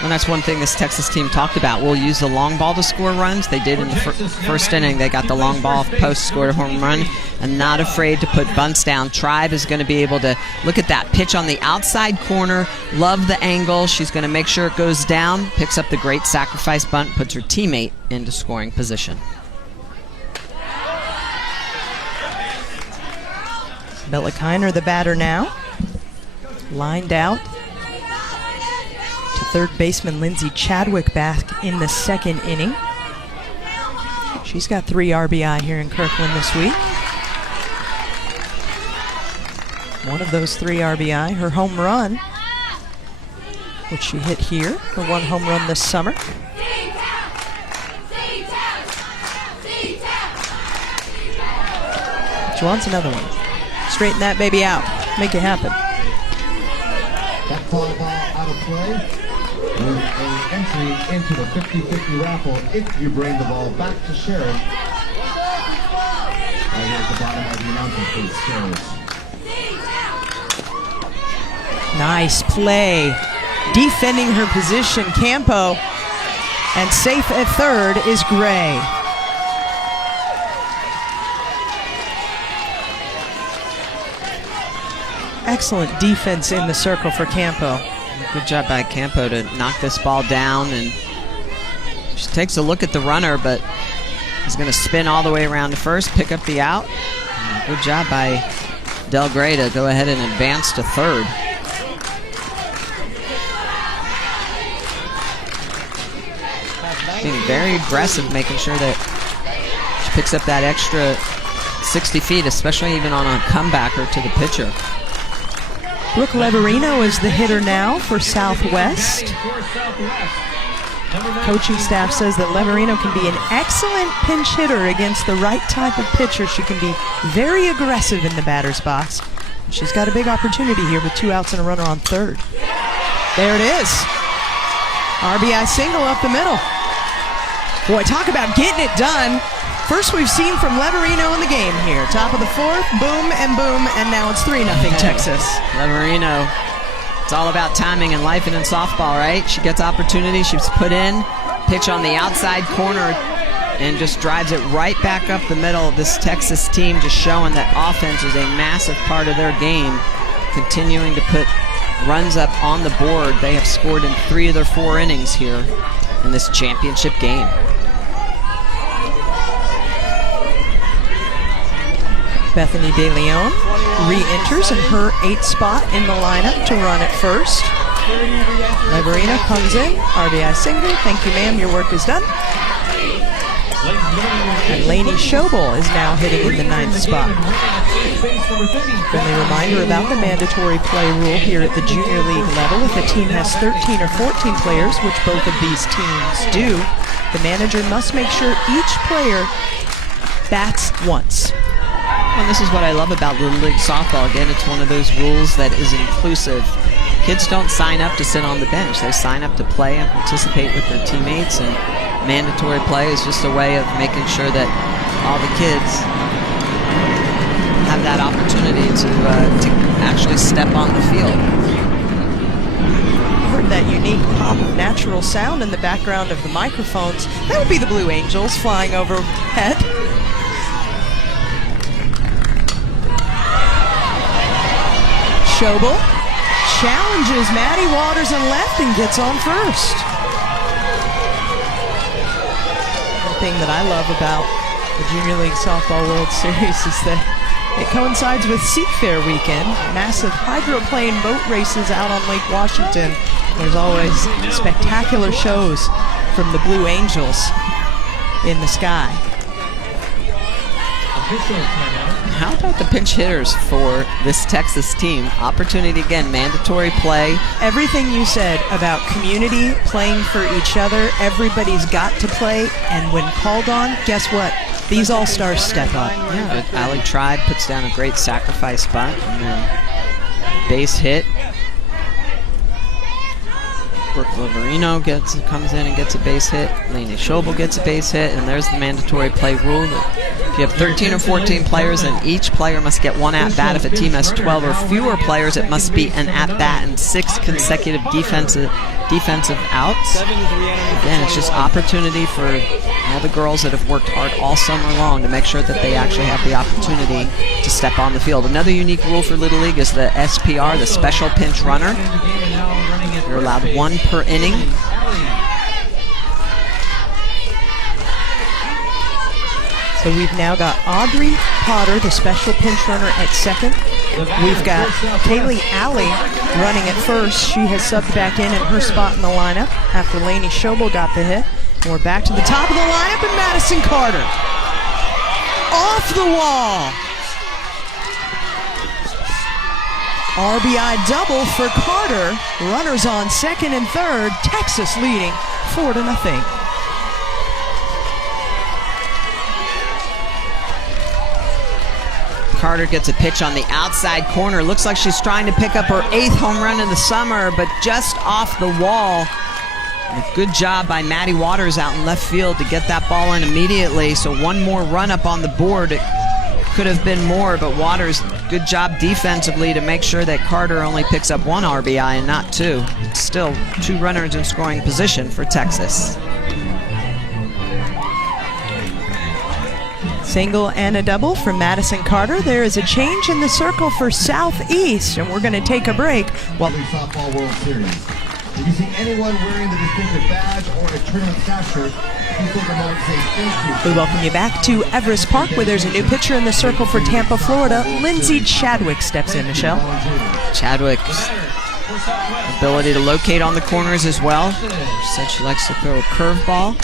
And that's one thing this Texas team talked about. We'll use the long ball to score runs. They did in the first inning. They got the long ball. Post scored a home run. And not afraid to put bunts down. Tribe is going to be able to look at that pitch on the outside corner. Love the angle. She's going to make sure it goes down. Picks up the great sacrifice bunt. Puts her teammate into scoring position. Bella Kiner, the batter now. Lined out. To third baseman Lindsay Chadwick back in the second inning. She's got 3 RBI here in Kirkland this week. One of those 3 RBI, her home run, which she hit here, her 1 home run this summer. She wants another one. Straighten that baby out. Make it happen. That foul ball out of play. With an entry into the 50-50 raffle if you bring the ball back to Sheriff. Right here at the bottom of the announcement, please, Sheriff. Nice play. Defending her position, Campo. And safe at third is Gray. Excellent defense in the circle for Campo. Good job by Campo to knock this ball down, and she takes a look at the runner, but is going to spin all the way around to first, pick up the out. Good job by Del Gray to go ahead and advance to third. Being very aggressive, making sure that she picks up that extra 60 feet, especially even on a comebacker to the pitcher. Brooke Leverino is the hitter now for Southwest. Coaching staff says that Leverino can be an excellent pinch hitter against the right type of pitcher. She can be very aggressive in the batter's box. She's got a big opportunity here with 2 outs and a runner on third. There it is. RBI single up the middle. Boy, talk about getting it done. First we've seen from Leverino in the game here. Top of the fourth, boom, and now it's 3-0 Texas. Leverino, it's all about timing in life and in softball, right? She gets opportunity, she's put in, pitch on the outside corner, and just drives it right back up the middle. This Texas team just showing that offense is a massive part of their game, continuing to put runs up on the board. They have scored in 3 of their 4 innings here in this championship game. Bethany De Leon re-enters in her 8th spot in the lineup to run at first. Leverino comes in, RBI single. Thank you, ma'am, your work is done. And Lainey Schobel is now hitting in the 9th spot. Friendly reminder about the mandatory play rule here at the junior league level. If a team has 13 or 14 players, which both of these teams do, the manager must make sure each player bats once. And this is what I love about Little League Softball. Again, it's one of those rules that is inclusive. Kids don't sign up to sit on the bench. They sign up to play and participate with their teammates, and mandatory play is just a way of making sure that all the kids have that opportunity to actually step on the field. Heard that unique pop of natural sound in the background of the microphones. That would be the Blue Angels flying overhead. Schobel challenges Maddie Waters in left and gets on first. The thing that I love about the Junior League Softball World Series is that it coincides with Seafair weekend, massive hydroplane boat races out on Lake Washington. There's always spectacular shows from the Blue Angels in the sky. How about the pinch hitters for this Texas team? Opportunity again, mandatory play. Everything you said about community, playing for each other, everybody's got to play, and when called on, guess what? These all-stars step up. Yeah, Allie Tribe puts down a great sacrifice spot, and then base hit. Brooke Leverino comes in and gets a base hit. Lainey Schobel gets a base hit, and there's the mandatory play rule that if you have 13 or 14 players, then each player must get 1 at-bat. If a team has 12 or fewer players, it must be an at-bat and 6 consecutive defensive outs. Again, it's just opportunity for all the girls that have worked hard all summer long to make sure that they actually have the opportunity to step on the field. Another unique rule for Little League is the SPR, the special pinch runner. You're allowed 1 per inning. So we've now got Audrey Potter, the special pinch runner, at second. We've got Kaylee Alley running at first. She has subbed back in her spot in the lineup after Lainey Schobel got the hit. And we're back to the top of the lineup, and Madison Carter off the wall. RBI double for Carter. Runners on second and third. Texas leading 4-0. Carter gets a pitch on the outside corner. Looks like she's trying to pick up her 8th home run of the summer, but just off the wall. And a good job by Maddie Waters out in left field to get that ball in immediately. So 1 more run up on the board. It could have been more, but Waters, good job defensively to make sure that Carter only picks up 1 RBI and not 2. Still 2 runners in scoring position for Texas. Single and a double from Madison Carter. There is a change in the circle for Southeast, and we're going to take a break. Well, Softball World Series. If you see anyone wearing the distinctive badge or a tournament capture, please take a moment to say thank you. We welcome you back to Everest Park, where there's a new pitcher in the circle for Tampa, Florida. Lindsay Chadwick steps in, Michelle. Chadwick's ability to locate on the corners as well. She said she likes to throw a curveball.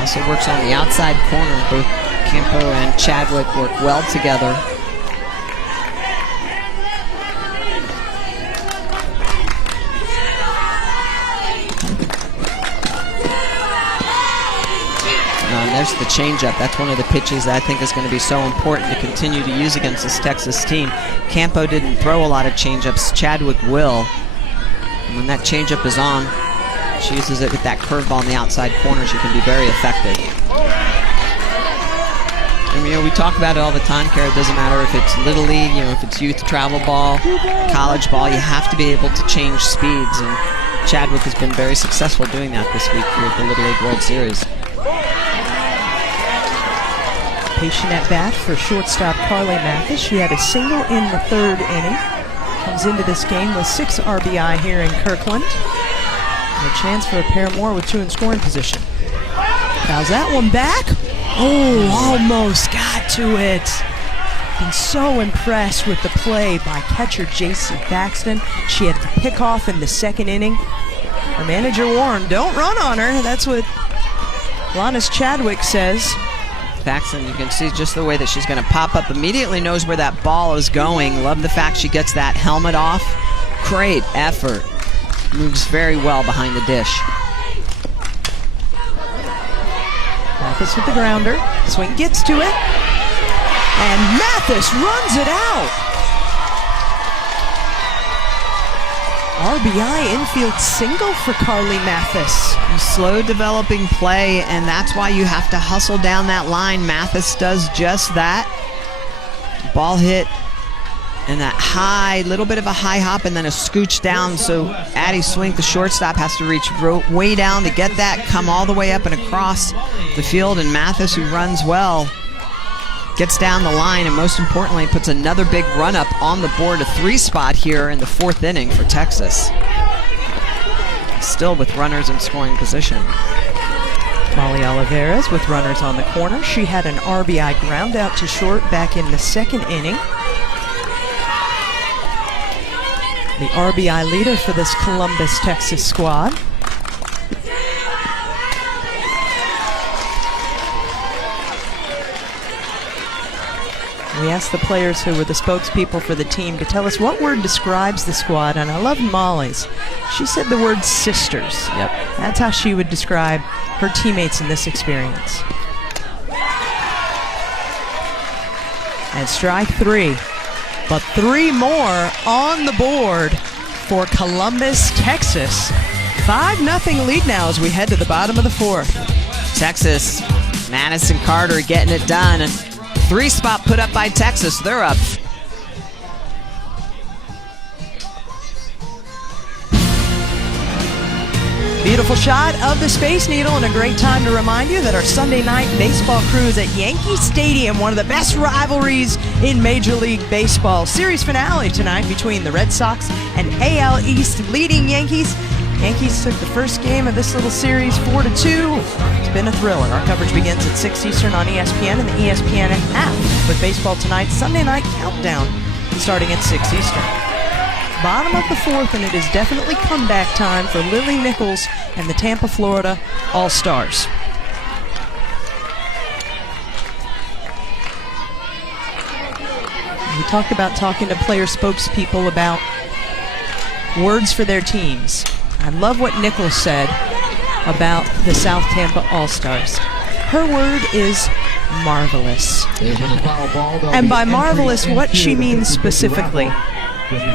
Also works on the outside corner. Both Campo and Chadwick work well together. And there's the changeup. That's one of the pitches that I think is going to be so important to continue to use against this Texas team. Campo didn't throw a lot of changeups. Chadwick will. And when that changeup is on, she uses it with that curveball in the outside corner. She can be very effective. And, you know, we talk about it all the time, Kara. It doesn't matter if it's Little League, you know, if it's youth travel ball, college ball, you have to be able to change speeds. And Chadwick has been very successful doing that this week here at the Little League World Series. Patient at bat for shortstop Carly Mathis. She had a single in the third inning. Comes into this game with 6 RBI here in Kirkland. And a chance for a pair more with 2 in scoring position. Fouls that one back. Oh, almost got to it. Been so impressed with the play by catcher J.C. Thaxton. She had to pick off in the second inning. Her manager warned, don't run on her. That's what Lannis Chadwick says. Thaxton, you can see just the way that she's going to pop up, immediately knows where that ball is going. Love the fact she gets that helmet off. Great effort. Moves very well behind the dish. Mathis with the grounder. Swing gets to it. And Mathis runs it out. RBI infield single for Carly Mathis. Slow developing play, and that's why you have to hustle down that line. Mathis does just that. Ball hit and that high, little bit of a high hop and then a scooch down, so Addie Swink, the shortstop, has to reach way down to get that, come all the way up and across the field, and Mathis, who runs well, gets down the line and most importantly puts another big run up on the board, a 3 spot here in the 4th inning for Texas. Still with runners in scoring position. Molly Oliveras with runners on the corner. She had an RBI ground out to short back in the 2nd inning. The RBI leader for this Columbus, Texas squad. We asked the players who were the spokespeople for the team to tell us what word describes the squad, and I love Molly's. She said the word sisters. Yep. That's how she would describe her teammates in this experience. And strike 3. But 3 more on the board for Columbus, Texas. 5-0 lead now as we head to the bottom of the 4th. Texas, Madison Carter getting it done. 3 spot put up by Texas. They're up. Beautiful shot of the Space Needle, and a great time to remind you that our Sunday night baseball crew is at Yankee Stadium, one of the best rivalries in Major League Baseball. Series finale tonight between the Red Sox and AL East leading Yankees. Yankees took the first game of this little series 4-2. It's been a thriller. Our coverage begins at 6 Eastern on ESPN and the ESPN app with Baseball Tonight's Sunday Night Countdown starting at 6 Eastern. Bottom of the 4th, and it is definitely comeback time for Lily Nichols and the Tampa, Florida All-Stars. We talked about talking to player spokespeople about words for their teams. I love what Nichols said about the South Tampa All-Stars. Her word is marvelous. And by marvelous, what she means specifically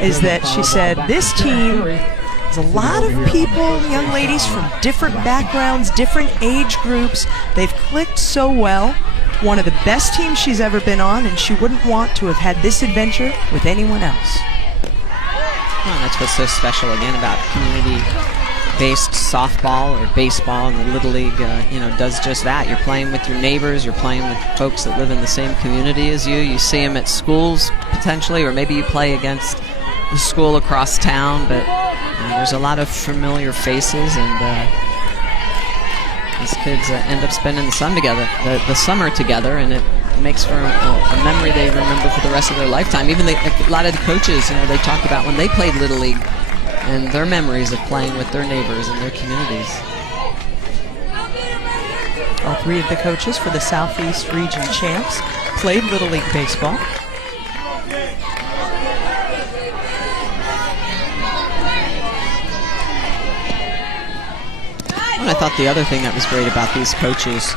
is that she said this team is a lot of people, young ladies from different backgrounds, different age groups. They've clicked so well. One of the best teams she's ever been on, and she wouldn't want to have had this adventure with anyone else. Well, that's what's so special again about community-based softball or baseball, and the Little League, does just that. You're playing with your neighbors, you're playing with folks that live in the same community as you. You see them at schools potentially, or maybe you play against the school across town, but there's a lot of familiar faces, and these kids end up spending the summer together, and it makes for a memory they remember for the rest of their lifetime. Even a lot of the coaches, they talk about when they played Little League and their memories of playing with their neighbors and their communities. All three of the coaches for the Southeast Region champs played Little League baseball. And I thought the other thing that was great about these coaches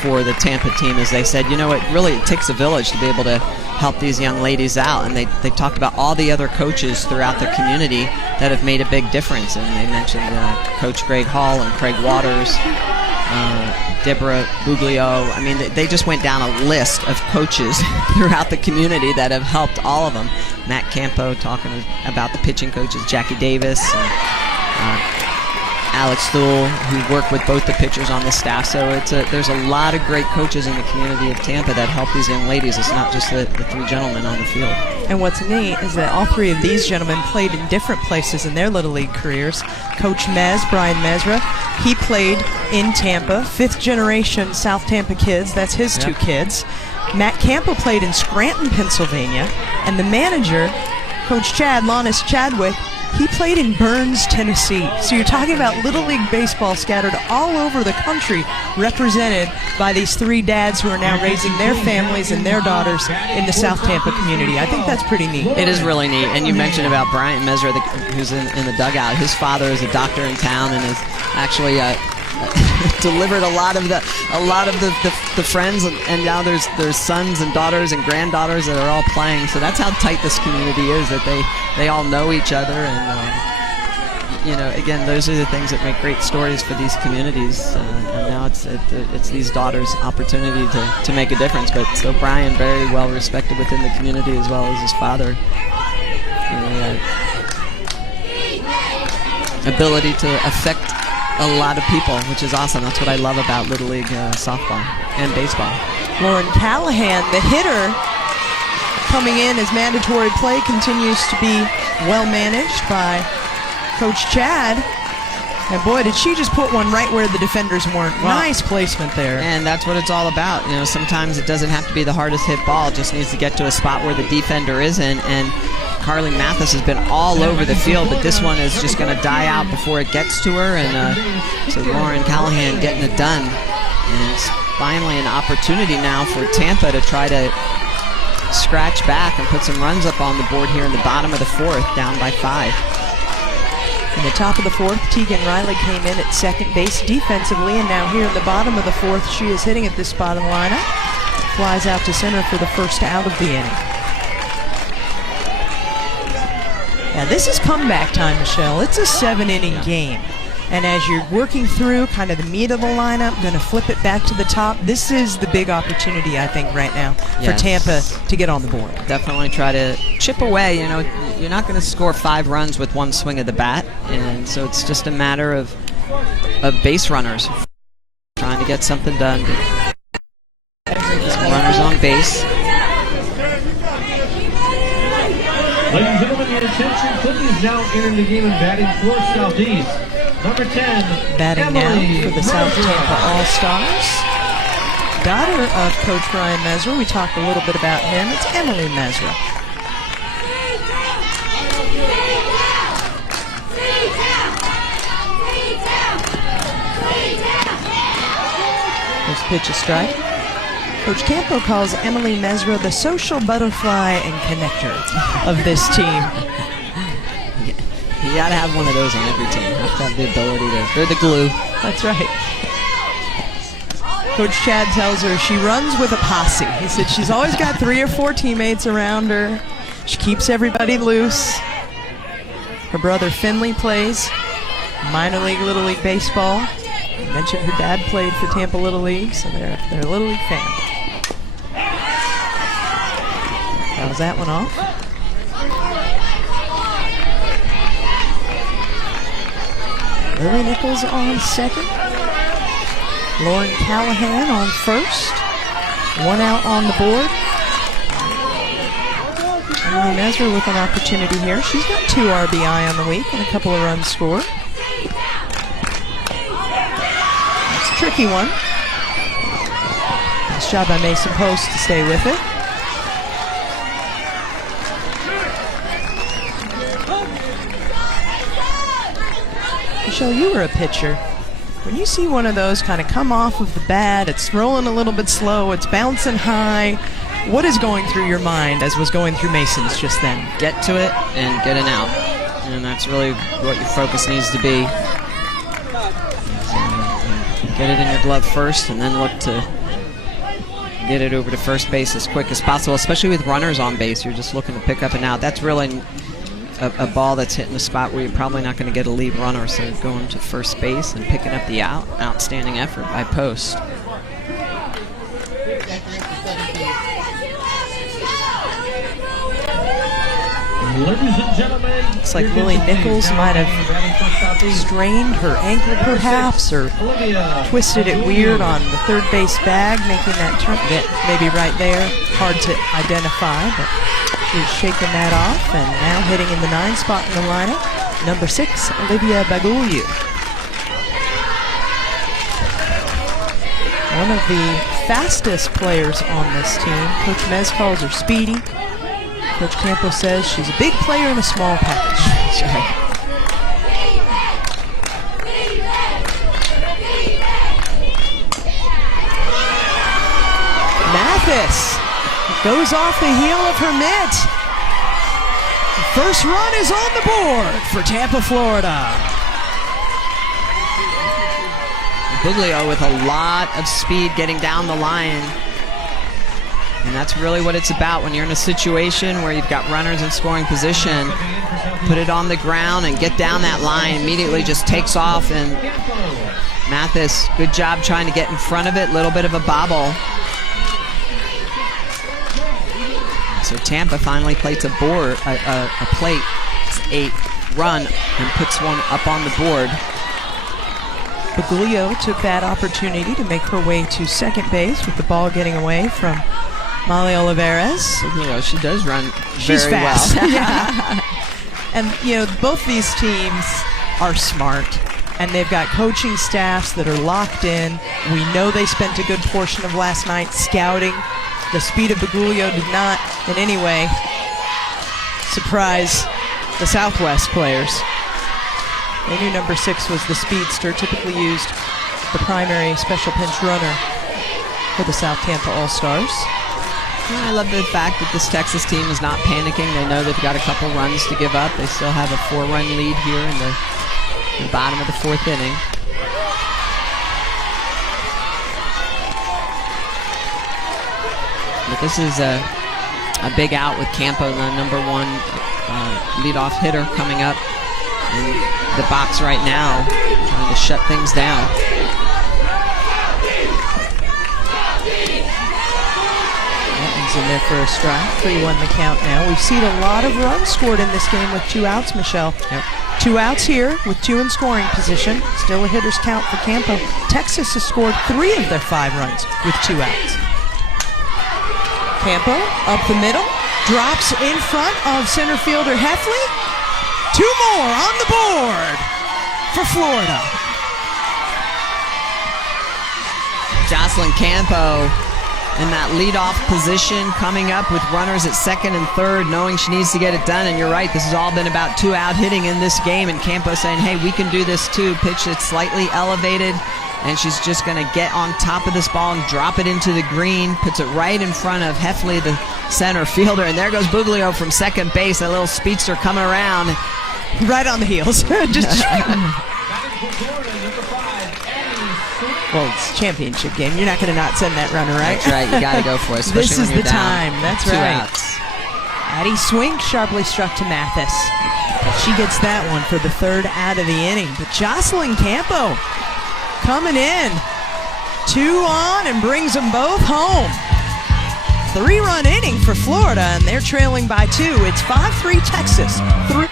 for the Tampa team is they said, you know, it really takes a village to be able to help these young ladies out. And they talked about all the other coaches throughout the community that have made a big difference. And they mentioned Coach Greg Hall and Craig Waters, Deborah Buglio. I mean, they just went down a list of coaches throughout the community that have helped all of them. Matt Campo talking about the pitching coaches, Jackie Davis, and Alex Thule, who worked with both the pitchers on the staff. So there's a lot of great coaches in the community of Tampa that help these young ladies. It's not just the three gentlemen on the field. And what's neat is that all three of these gentlemen played in different places in their Little League careers. Coach Mez, Brian Mezra, he played in Tampa, fifth generation South Tampa kids. That's his two kids. Matt Campo played in Scranton, Pennsylvania. And the manager, Coach Chad, Lannis Chadwick, he played in Burns, Tennessee. So you're talking about Little League baseball scattered all over the country, represented by these three dads who are now raising their families and their daughters in the South Tampa community. I think that's pretty neat. It is really neat. And you mentioned about Brian Mezra, who's in the dugout. His father is a doctor in town and is actually delivered a lot of the friends, and now there's sons and daughters and granddaughters that are all playing. So that's how tight this community is, that they all know each other, and you know, again, those are the things that make great stories for these communities. And now it's these daughters' opportunity to make a difference. But still, Brian very well respected within the community as well as his father. Ability to affect a lot of people, which is awesome. That's what I love about Little League softball and baseball. Lauren Callahan, the hitter, coming in as mandatory play, continues to be well managed by Coach Chad. And boy, did she just put one right where the defenders weren't. Nice placement there. And that's what it's all about. You know, sometimes it doesn't have to be the hardest hit ball. It just needs to get to a spot where the defender isn't. And Carly Mathis has been all over the field, but this one is just going to die out before it gets to her. And so Lauren Callahan getting it done. And it's finally an opportunity now for Tampa to try to scratch back and put some runs up on the board here in the bottom of the fourth, down by 5. In the top of the fourth, Tegan Riley came in at second base defensively, and now here in the bottom of the fourth, she is hitting at this spot in the lineup. Flies out to center for the first out of the inning. Now this is comeback time, Michelle. It's a 7-inning game. And as you're working through kind of the meat of the lineup, going to flip it back to the top, this is the big opportunity, I think, right now for Tampa to get on the board. Definitely try to chip away. You know, you're not going to score 5 runs with one swing of the bat, and so it's just a matter of base runners trying to get something done. Runners on base. Ladies and gentlemen, your attention, please. Now entering the game and batting for Southeast. Number 10, batting Emily now for the South Tampa All-Stars. Daughter of Coach Brian Mezra. We talked a little bit about him. It's Emily Mezra. First pitch, a strike. Coach Campo calls Emily Mezra the social butterfly and connector of this team. You got to have one of those on every team. You have to have the ability to. They're the glue. That's right. Coach Chad tells her she runs with a posse. He said she's always got 3 or 4 teammates around her. She keeps everybody loose. Her brother Finley plays minor league, Little League baseball. I mentioned her dad played for Tampa Little League, so they're a Little League family. Fouls that one off. Lily Nichols on second. Lauren Callahan on first. 1 out on the board. Emily Mezra with an opportunity here. She's got 2 RBI on the week and a couple of runs scored. It's a tricky one. Nice job by Mason Post to stay with it. Michelle, you were a pitcher. When you see one of those kind of come off of the bat, it's rolling a little bit slow, it's bouncing high, what is going through your mind as was going through Mason's just then? Get to it and get an out. And that's really what your focus needs to be. Get it in your glove first and then look to get it over to first base as quick as possible, especially with runners on base. You're just looking to pick up an out. That's really a ball that's hitting a spot where you're probably not going to get a lead runner, so going to first base and picking up the out. Outstanding effort by Post. Ladies and gentlemen, it's like Lily Nichols might have strained her ankle perhaps, or twisted it weird on the third base bag, making that turn. Maybe right there, hard to identify, but she's shaking that off, and now hitting in the 9 spot in the lineup, number 6, Olivia Baguliu. One of the fastest players on this team. Coach Mez calls her speedy. Coach Campo says she's a big player in a small package. Mathis goes off the heel of her mitt. First run is on the board for Tampa, Florida. Buglio with a lot of speed getting down the line. And that's really what it's about when you're in a situation where you've got runners in scoring position. Put it on the ground and get down that line. Immediately just takes off. And Mathis, good job trying to get in front of it. Little bit of a bobble. So Tampa finally plates a plate. It's 8 run and puts one up on the board. Baguliu took that opportunity to make her way to second base with the ball getting away from Molly Olivares. She does run She's very fast. well. Yeah. And, both these teams are smart, and they've got coaching staffs that are locked in. We know they spent a good portion of last night scouting. The speed of Baguliu did not in any way surprise the Southwest players. They knew number 6 was the speedster, typically used the primary special pinch runner for the South Tampa All-Stars. I love the fact that this Texas team is not panicking. They know they've got a couple runs to give up. They still have a 4-run lead here in the bottom of the 4th inning. But this is a big out with Campo, the number 1 leadoff hitter coming up in the box right now, trying to shut things down. In there for a strike. 3-1 the count now. We've seen a lot of runs scored in this game with 2 outs, Michelle. Yep. 2 outs here with 2 in scoring position. Still a hitter's count for Campo. Texas has scored 3 of their 5 runs with 2 outs. Campo up the middle, drops in front of center fielder Heffley. 2 more on the board for Florida. Jocelyn Campo in that leadoff position, coming up with runners at second and third, knowing she needs to get it done. And you're right, this has all been about 2 out hitting in this game, and Campo saying, hey, we can do this too. Pitch that's slightly elevated, and she's just going to get on top of this ball and drop it into the green, puts it right in front of Heffley, the center fielder, and there goes Buglio from second base, that little speedster coming around. Right on the heels. Just well, it's a championship game. You're not going to not send that runner, right? That's right. You got to go for it. This is when the you're down. time. That's 2 right. outs. Addie Swink sharply struck to Mathis. But she gets that one for the 3rd out of the inning. But Jocelyn Campo coming in. 2 on and brings them both home. 3-run inning for Florida, and they're trailing by 2. It's 5-3 Texas. 3.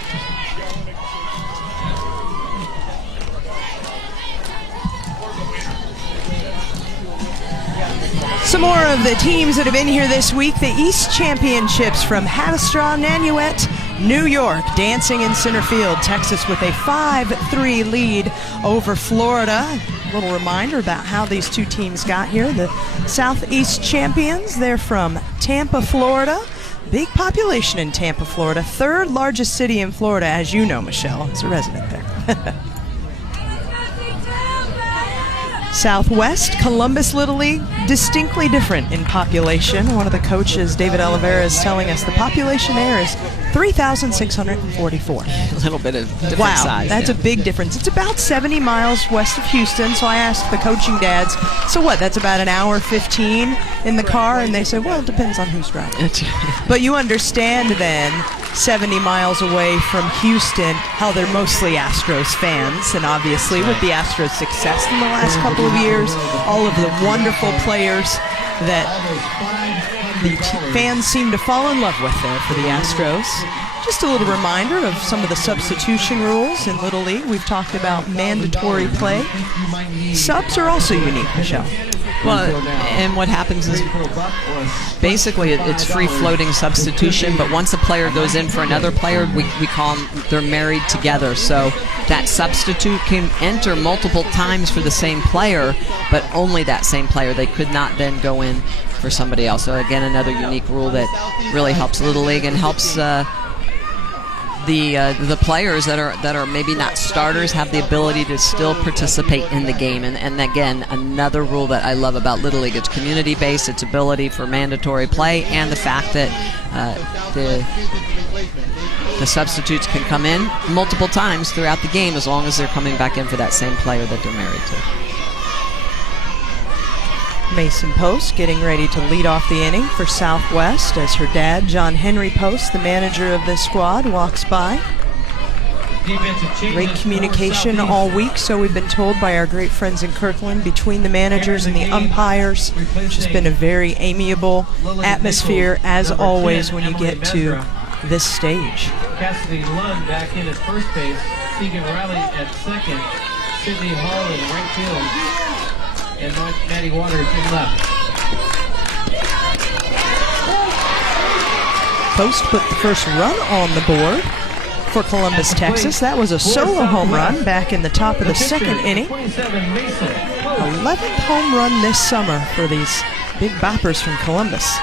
Some more of the teams that have been here this week. The East Championships from Havistraw, Nanuet, New York, dancing in center field. Texas with a 5-3 lead over Florida. A little reminder about how these 2 teams got here. The Southeast champions, they're from Tampa, Florida. Big population in Tampa, Florida. 3rd largest city in Florida, as you know, Michelle, as a resident there. Southwest, Columbus Little League, distinctly different in population. One of the coaches, David Oliveira, is telling us the population there is 3,644. A little bit of different size. That's a big difference. It's about 70 miles west of Houston, so I asked the coaching dads, so what, that's about an hour 15 in the car? And they said, well, it depends on who's driving. But you understand then, 70 miles away from Houston, how they're mostly Astros fans, and obviously with the Astros' success in the last couple of years, all of the wonderful players that the fans seem to fall in love with there for the Astros. Just a little reminder of some of the substitution rules in Little League. We've talked about mandatory play. Subs are also unique, Michelle. Well, and what happens is basically it's free-floating substitution, but once a player goes in for another player, we call them, they're married together. So that substitute can enter multiple times for the same player, but only that same player. They could not then go in for somebody else. So again, another unique rule that really helps Little League and helps the players that are maybe not starters have the ability to still participate in the game. And again, another rule that I love about Little League, it's community-based, its ability for mandatory play, and the fact that the substitutes can come in multiple times throughout the game as long as they're coming back in for that same player that they're married to. Mason Post getting ready to lead off the inning for Southwest as her dad, John Henry Post, the manager of this squad, walks by. Great communication all week, so we've been told by our great friends in Kirkland, between the managers and the umpires. It's just been a very amiable atmosphere, as always, when you get to this stage. Cassidy Lund back in at first base, Keegan Riley at second, Sydney Hall in right field, and Maddie Waters in left. Post put the first run on the board for Columbus, Texas. That was a solo home run back in the top of the second inning. 11th home run this summer for these big boppers from Columbus.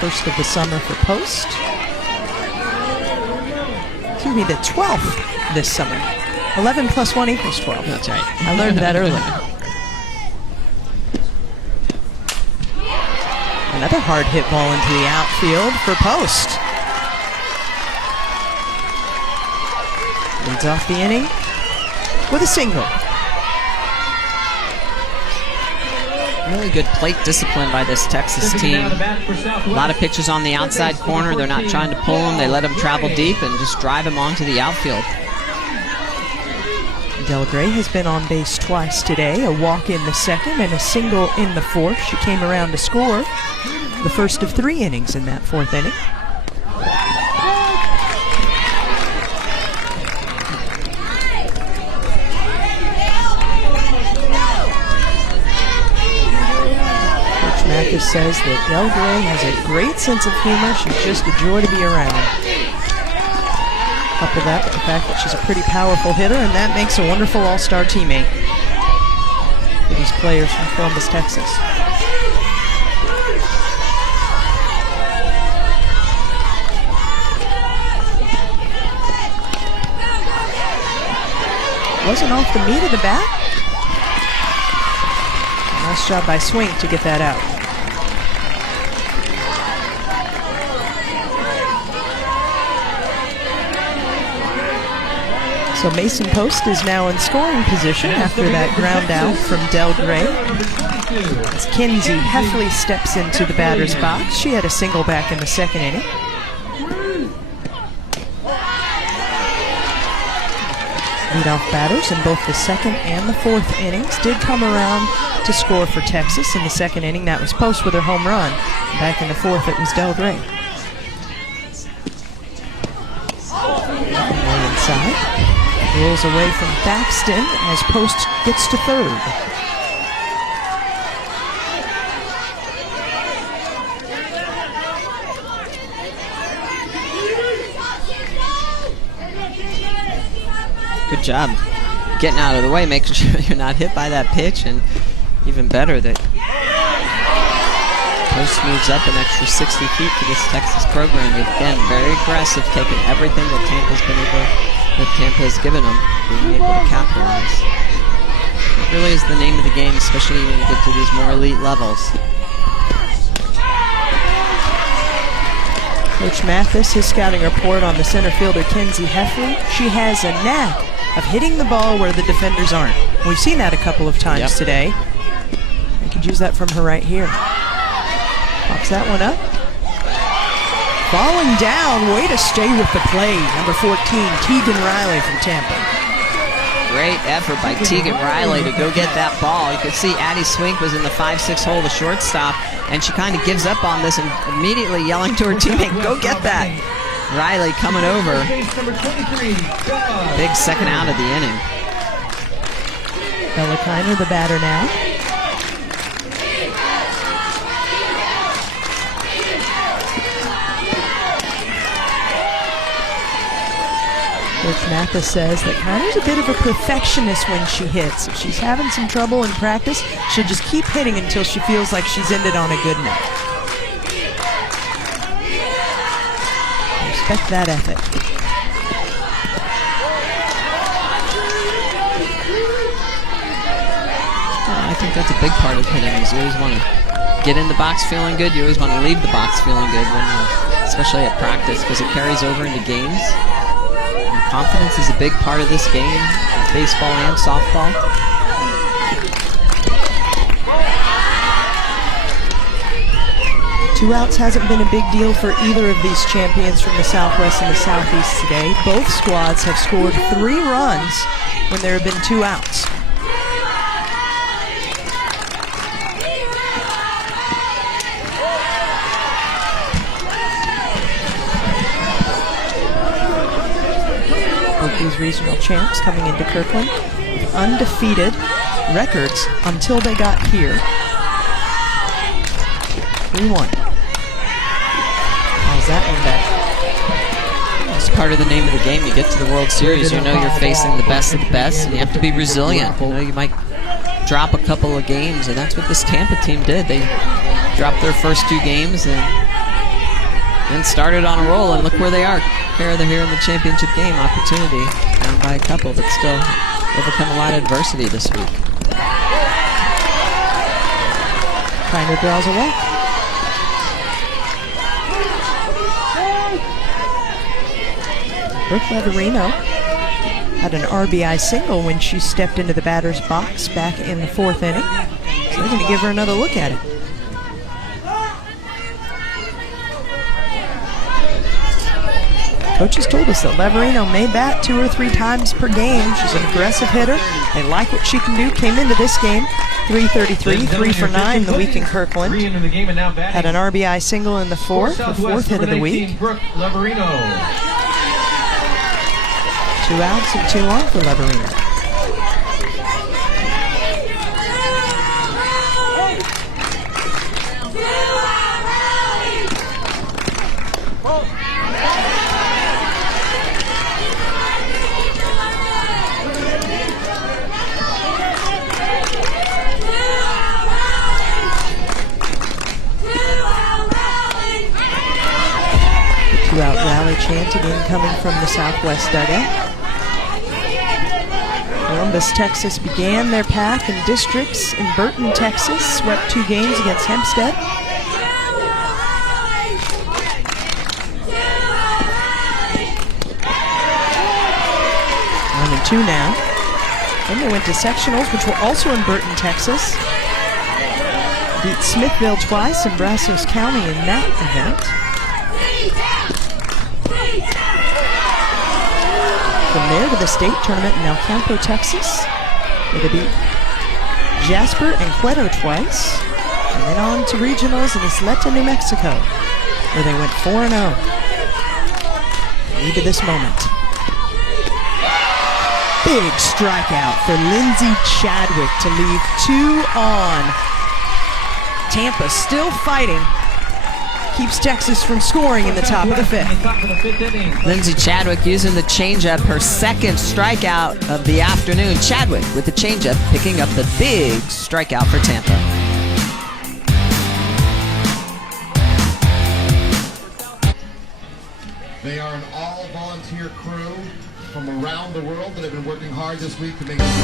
First of the summer for Post. Excuse me, the 12th this summer. 11 plus 1 equals 12. That's right. I learned that early. Another hard hit ball into the outfield for Post. Leads off the inning with a single. Really good plate discipline by this Texas team. A lot of pitches on the outside corner. They're not trying to pull them. They let them travel deep and just drive them onto the outfield. Del Gray has been on base twice today, a walk in the second and a single in the fourth. She came around to score the first of 3 innings in that 4th inning. Coach Mathis says that Del Gray has a great sense of humor. She's just a joy to be around. Couple that with the fact that she's a pretty powerful hitter, and that makes a wonderful all-star teammate for these players from Columbus, Texas. Wasn't off the meat of the bat. Nice job by Swink to get that out. So Mason Post is now in scoring position after that ground out from Del Gray. As Kenzie Heffley steps into the batter's box. She had a single back in the 2nd inning. Leadoff batters in both the 2nd and the 4th innings did come around to score for Texas. In the 2nd inning, that was Post with her home run. Back in the 4th, it was Del Gray. Inside. Rolls away from Baxton as Post gets to 3rd. Good job getting out of the way, making sure you're not hit by that pitch, and even better that Post moves up an extra 60 feet for this Texas program. Again, very aggressive, taking everything that Tampa's been able that Tampa has given them, being able to capitalize. It really is the name of the game, especially when you get to these more elite levels. Coach Mathis, his scouting report on the center fielder Kenzie Heffley. She has a knack of hitting the ball where the defenders aren't. We've seen that a couple of times today. I could use that from her right here. Pops that one up. Falling down, way to stay with the play. Number 14, Tegan Riley from Tampa. Great effort by Tegan Riley to go get that ball. You could see Addie Swink was in the 5-6 hole, the shortstop, and she kind of gives up on this and immediately yelling to her teammate, go get that. Riley coming over. Big second out of the inning. Bella Kiner, the batter now. Coach Mathis says that Kiner's a bit of a perfectionist when she hits. If she's having some trouble in practice, she'll just keep hitting until she feels like she's ended on a good note. Respect that ethic. I think that's a big part of hitting, is you always want to get in the box feeling good. You always want to leave the box feeling good, when especially at practice, because it carries over into games. Confidence is a big part of this game, baseball and softball. Two outs hasn't been a big deal for either of these champions from the Southwest and the Southeast today. Both squads have scored 3 runs when there have been 2 outs. These regional champs coming into Kirkland with undefeated records until they got here. 3-1. How's that one back? It's part of the name of the game. You get to the World Series, you know you're facing the best of the best, and you have to be resilient. You know, you might drop a couple of games, and that's what this Tampa team did. They dropped their first 2 games and started on a roll, and look where they are. They're here in the championship game. Opportunity, down by a couple, but still overcome a lot of adversity this week. Kiner draws a walk. Brooke Leverino had an RBI single when she stepped into the batter's box back in the 4th inning. So they're going to give her another look at it. Coaches told us that Leverino may bat 2 or 3 times per game. She's an aggressive hitter. They like what she can do. Came into this game 333, 3 for 9 the week in Kirkland. Had an RBI single in the 4th, the 4th hit of the week. 2 outs and 2 on for Leverino. Two-out rally chant again coming from the Southwest dugout. Columbus, Texas began their path in districts in Burton, Texas, swept 2 games against Hempstead. 1-2 now. Then they went to sectionals, which were also in Burton, Texas. Beat Smithville twice and Brazos County in that event. From there to the state tournament in El Campo, Texas, where they beat Jasper and Cueto twice, and then on to regionals in Isleta, New Mexico, where they went 4-0. Lead to this moment. Big strikeout for Lindsay Chadwick to leave 2 on. Tampa still fighting. Keeps Texas from scoring in the top of the 5th. Lindsay Chadwick using the changeup, her 2nd strikeout of the afternoon. Chadwick with the changeup, picking up the big strikeout for Tampa. They are an all volunteer crew from around the world that have been working hard this week to make this.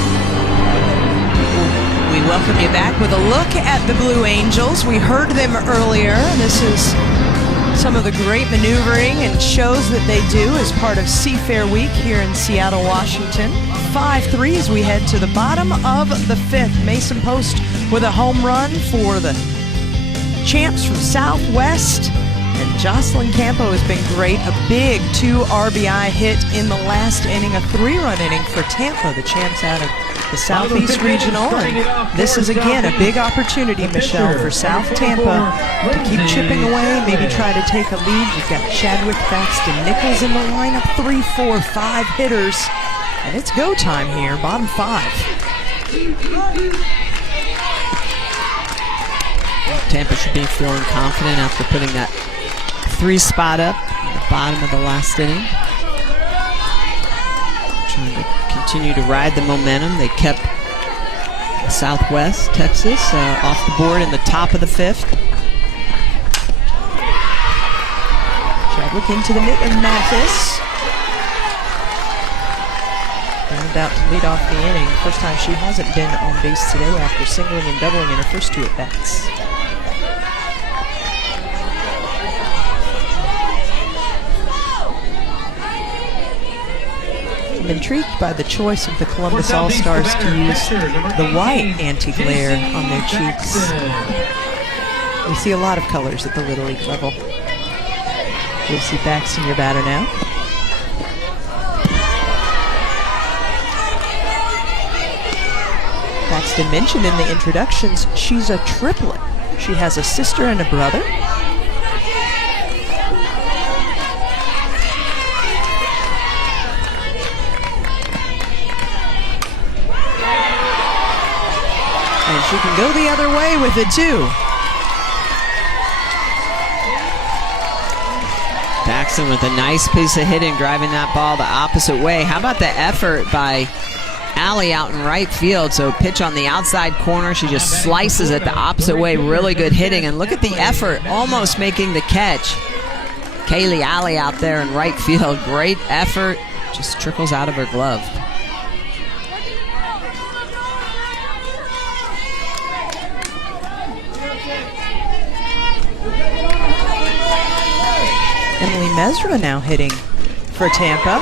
We welcome you back with a look at the Blue Angels. We heard them earlier. This is some of the great maneuvering and shows that they do as part of Seafair Week here in Seattle, Washington. 5-3 as we head to the bottom of the 5th. Mason Post with a home run for the champs from Southwest. And Jocelyn Campo has been great. A big 2 RBI hit in the last inning, a 3-run inning for Tampa, the champs out of the Southeast Regional. And this is again a big opportunity, Michelle, for South Tampa to keep chipping away, maybe try to take a lead. You've got Chadwick, Thaxton, Nichols in the lineup, 3, 4, 5 hitters. And it's go time here, bottom 5. Tampa should be feeling confident after putting that 3 spot up at the bottom of the last inning. Trying to continue to ride the momentum. They kept Southwest Texas off the board in the top of the 5th. Chadwick into the mitt of Mathis. Ground out to lead off the inning. First time she hasn't been on base today after singling and doubling in her first 2 at-bats. I'm intrigued by the choice of the Columbus All-Stars to use the white anti-glare on their cheeks. We see a lot of colors at the Little League level. J.C. Thaxton, your batter now. Thaxton mentioned in the introductions she's a triplet. She has a sister and a brother. And she can go the other way with it too. Thaxton with a nice piece of hitting, driving that ball the opposite way. How about the effort by Allie out in right field? So pitch on the outside corner. She just slices it the opposite way. Really good hitting. And look at the effort, almost making the catch. Kaylee Allie out there in right field. Great effort. Just trickles out of her glove. Emily Mesra now hitting for Tampa.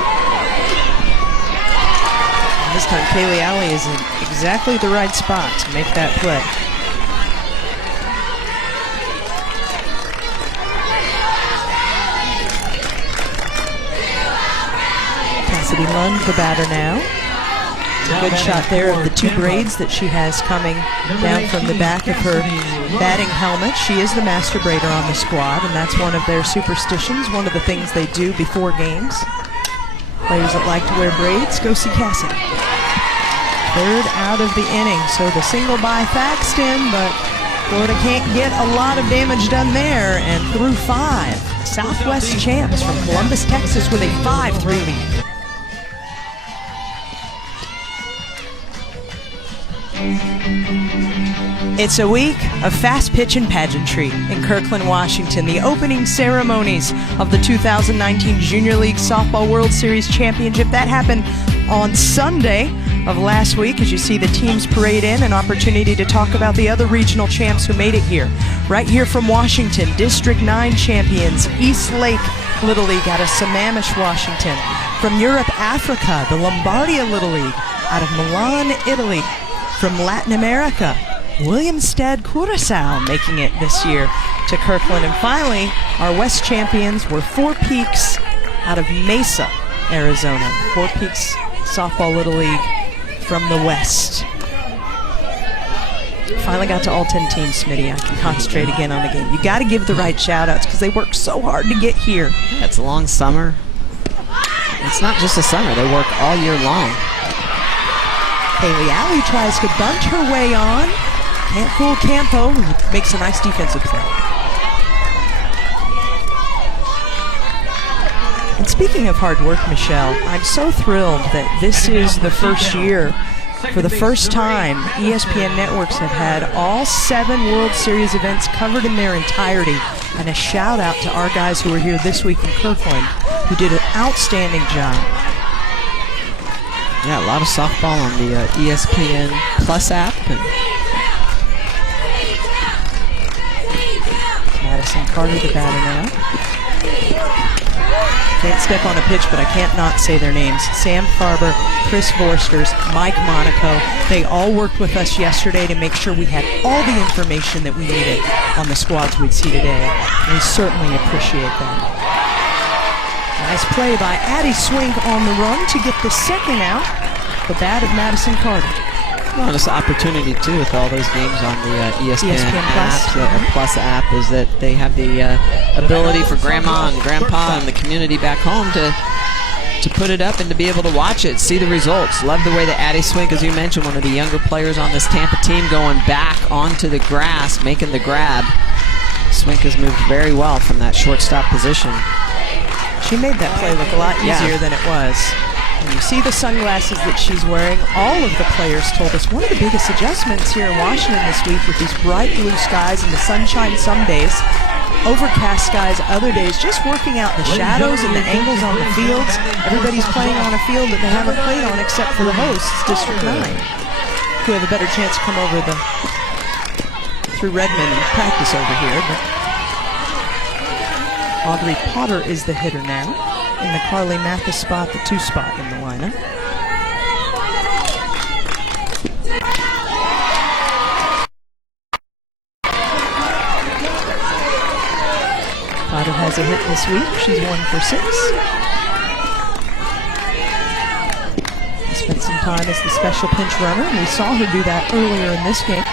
And this time Kaylee Alley is in exactly the right spot to make that play. Cassidy Lund, the batter now. A good shot there of the 2 braids that she has coming down from the back of her batting helmet. She is the master braider on the squad, and that's one of their superstitions, one of the things they do before games. Players that like to wear braids, go see Cassidy. 3rd out of the inning, so the single by Thaxton, but Florida can't get a lot of damage done there, and through 5. Southwest champs from Columbus, Texas with a 5-3 lead. It's a week of fast pitch and pageantry in Kirkland, Washington. The opening ceremonies of the 2019 Junior League Softball World Series Championship. That happened on Sunday of last week as you see the teams parade in, an opportunity to talk about the other regional champs who made it here. Right here from Washington, District 9 champions, East Lake Little League out of Sammamish, Washington. From Europe, Africa, the Lombardia Little League out of Milan, Italy. From Latin America, Williamstead, Curacao making it this year to Kirkland. And finally, our West champions were Four Peaks out of Mesa, Arizona. Four Peaks Softball Little League from the West. Finally got to all 10 teams, Smitty. I can concentrate again on the game. You got to give the right shout-outs because they worked so hard to get here. It's a long summer. It's not just a summer. They work all year long. Haley Alley tries to bunt her way on. Can't fool Campo, who makes a nice defensive play. And speaking of hard work, Michelle, I'm so thrilled that this is the first year. For the first time, ESPN networks have had all 7 World Series events covered in their entirety And a shout out to our guys who were here this week in Kirkland who did an outstanding job. Yeah, a lot of softball on the ESPN Plus app. And Madison Carter, the batter now. Can't step on a pitch, but I can't not say their names. Sam Farber, Chris Vorsters, Mike Monaco. They all worked with us yesterday to make sure we had all the information that we needed on the squads we'd see today. We certainly appreciate that. Nice play by Addie Swink on the run to get the second out. The bat of Madison Carter. Well, it's an opportunity too with all those games on the ESPN app, the Plus app, is that they have the ability for grandma and grandpa and the community back home to put it up and to be able to watch it, see the results. Love the way that Addie Swink, as you mentioned, one of the younger players on this Tampa team, going back onto the grass, making the grab. Swink has moved very well from that shortstop position. She made that play look a lot easier than it was. And you see the sunglasses that she's wearing. All of the players told us one of the biggest adjustments here in Washington this week with these bright blue skies and the sunshine some days, overcast skies other days, just working out the shadows and the angles on the fields. Everybody's playing on a field that they haven't played on except for the hosts, District 9, who have a better chance to come over through Redmond and practice over here. But Audrey Potter is the hitter now in the Carly Mathis spot, the 2 spot in the lineup. Potter has a hit this week. She's 1 for 6. Spent some time as the special pinch runner, and we saw her do that earlier in this game.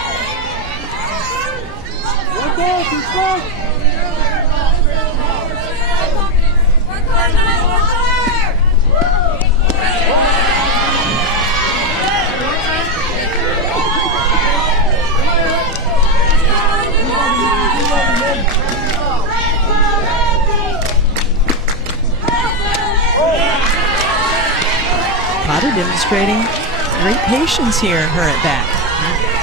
Potter demonstrating great patience here in her at bat.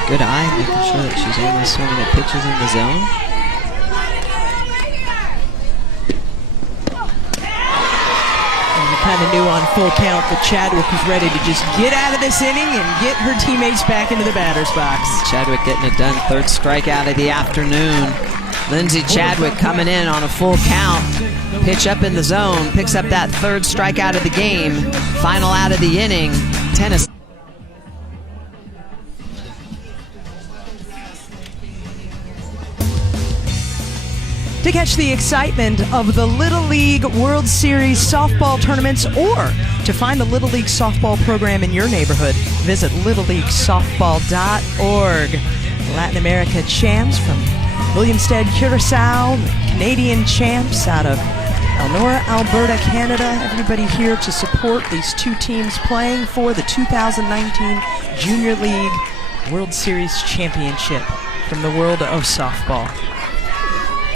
Good eye, making sure that she's only swinging at pitches in the zone. And you kind of knew on full count that Chadwick was ready to just get out of this inning and get her teammates back into the batter's box. Chadwick getting it done. 3rd strikeout of the afternoon. Lindsay Chadwick coming in on a full count. Pitch up in the zone, picks up that 3rd strikeout of the game. Final out of the inning. Tennis. To catch the excitement of the Little League World Series softball tournaments or to find the Little League softball program in your neighborhood, visit littleleaguesoftball.org. Latin America champs from Williamstead, Curacao, Canadian champs out of Elnora, Alberta, Canada. Everybody here to support these 2 teams playing for the 2019 Junior League World Series Championship from the world of softball.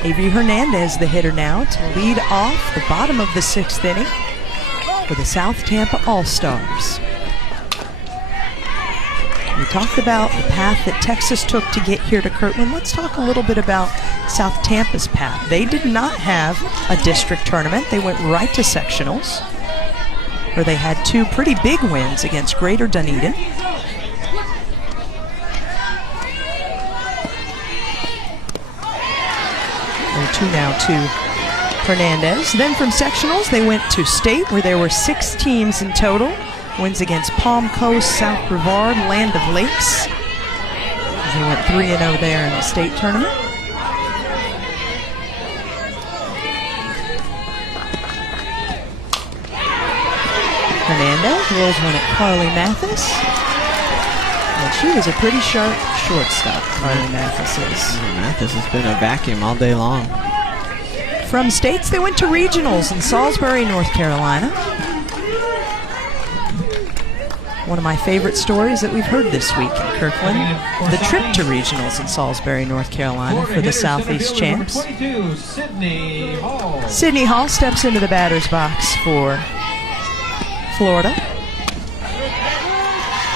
Avery Hernandez, the hitter now, to lead off the bottom of the 6th inning for the South Tampa All-Stars. We talked about the path that Texas took to get here to Kirtland. Let's talk a little bit about South Tampa's path. They did not have a district tournament. They went right to sectionals, where they had 2 pretty big wins against Greater Dunedin. And 2 now to Hernandez. Then from sectionals, they went to state, where there were 6 teams in total. Wins against Palm Coast, South Brevard, Land of Lakes. They went 3-0 there in the state tournament. Hernandez rolls one at Carly Mathis. And she is a pretty sharp shortstop, Carly Mathis is. Mathis has been a vacuum all day long. From states, they went to regionals in Salisbury, North Carolina. One of my favorite stories that we've heard this week in Kirkland, the trip to regionals in Salisbury, North Carolina for the Southeast champs. Sydney Hall steps into the batter's box for Florida.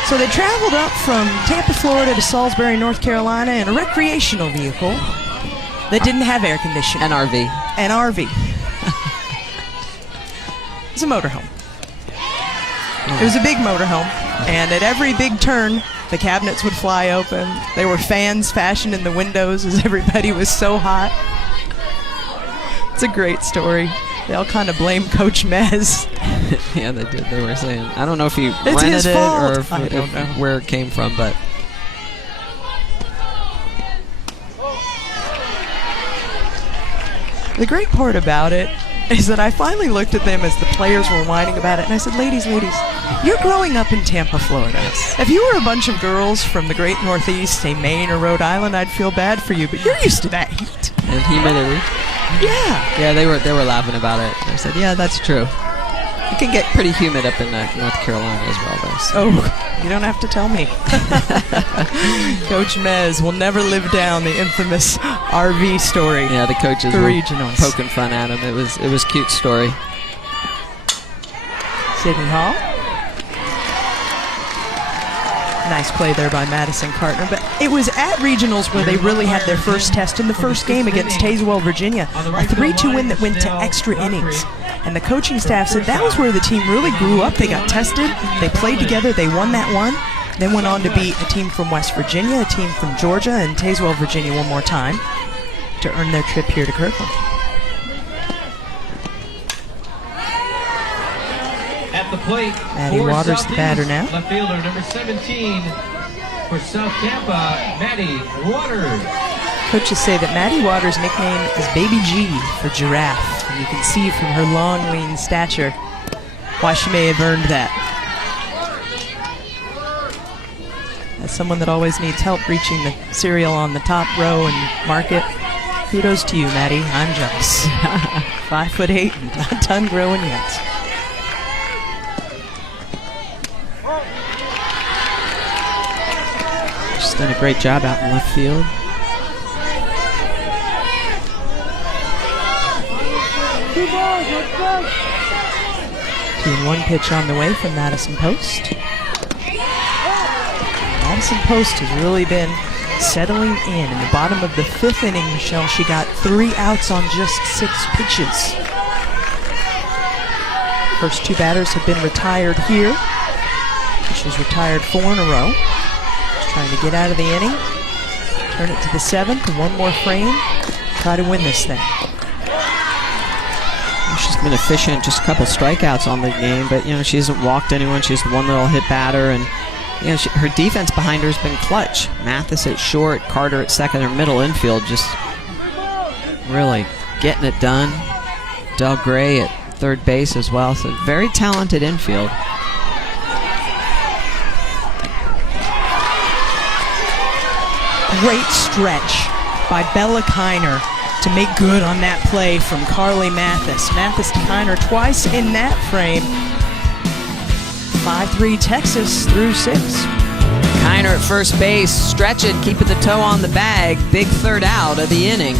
So they traveled up from Tampa, Florida to Salisbury, North Carolina in a recreational vehicle. that didn't have air conditioning. An RV. An RV. It's a motorhome. It was a big motorhome, and at every big turn, the cabinets would fly open. There were fans fashioned in the windows as everybody was so hot. It's a great story. They all kind of blame Coach Mez. Yeah, they did. They were saying, I don't know if he It's rented his it fault. or if, I don't know where it came from, but the great part about it is that I finally looked at them as the players were whining about it, and I said, ladies, you're growing up in Tampa, Florida. Yes. If you were a bunch of girls from the great Northeast, say Maine or Rhode Island, I'd feel bad for you, but you're used to that heat. and humidity. Yeah. Yeah, they were laughing about it. They said, yeah, that's true. It can get pretty humid up in North Carolina as well, though. So. Oh, you don't have to tell me. Coach Mez will never live down the infamous RV story. Yeah, the coaches for were regionals. poking fun at him. It was a cute story. Sydney Hall. Nice play there by Madison Cartner, but it was at regionals where they really had their first test in the first game against Tazewell, Virginia, a 3-2 win that went to extra innings. And the coaching staff said that was where the team really grew up. They got tested, they played together, they won that one, then went on to beat a team from West Virginia, a team from Georgia, and Tazewell, Virginia one more time to earn their trip here to Kirkland. At the plate, Maddie for Waters, Southeast, the batter now. Left fielder number 17 for South Tampa, Maddie Waters. Coaches say that Maddie Waters' nickname is Baby G for giraffe, and you can see from her long, lean stature why she may have earned that. As someone that always needs help reaching the cereal on the top row and market, kudos to you, Maddie. I'm jealous. 5'8", and not done growing yet. She's done a great job out in left field. 2-1 pitch on the way from Madison Post. Madison Post has really been settling in the bottom of the 5th inning, Michelle. She got 3 outs on just 6 pitches. First 2 batters have been retired here. She's retired 4 in a row. She's trying to get out of the inning, turn it to the 7th, and one more frame, try to win this thing. She's been efficient, just a couple strikeouts on the game, but she hasn't walked anyone. She's the one that'll hit batter, and her defense behind her has been clutch. Mathis at short, Carter at second, or middle infield, just really getting it done. Del Gray at third base as well, so very talented infield. Great stretch by Bella Kiner to make good on that play from Carly Mathis. Mathis to Kiner twice in that frame. 5-3 Texas through 6. Kiner at first base, stretch it, keeping the toe on the bag. Big third out of the inning.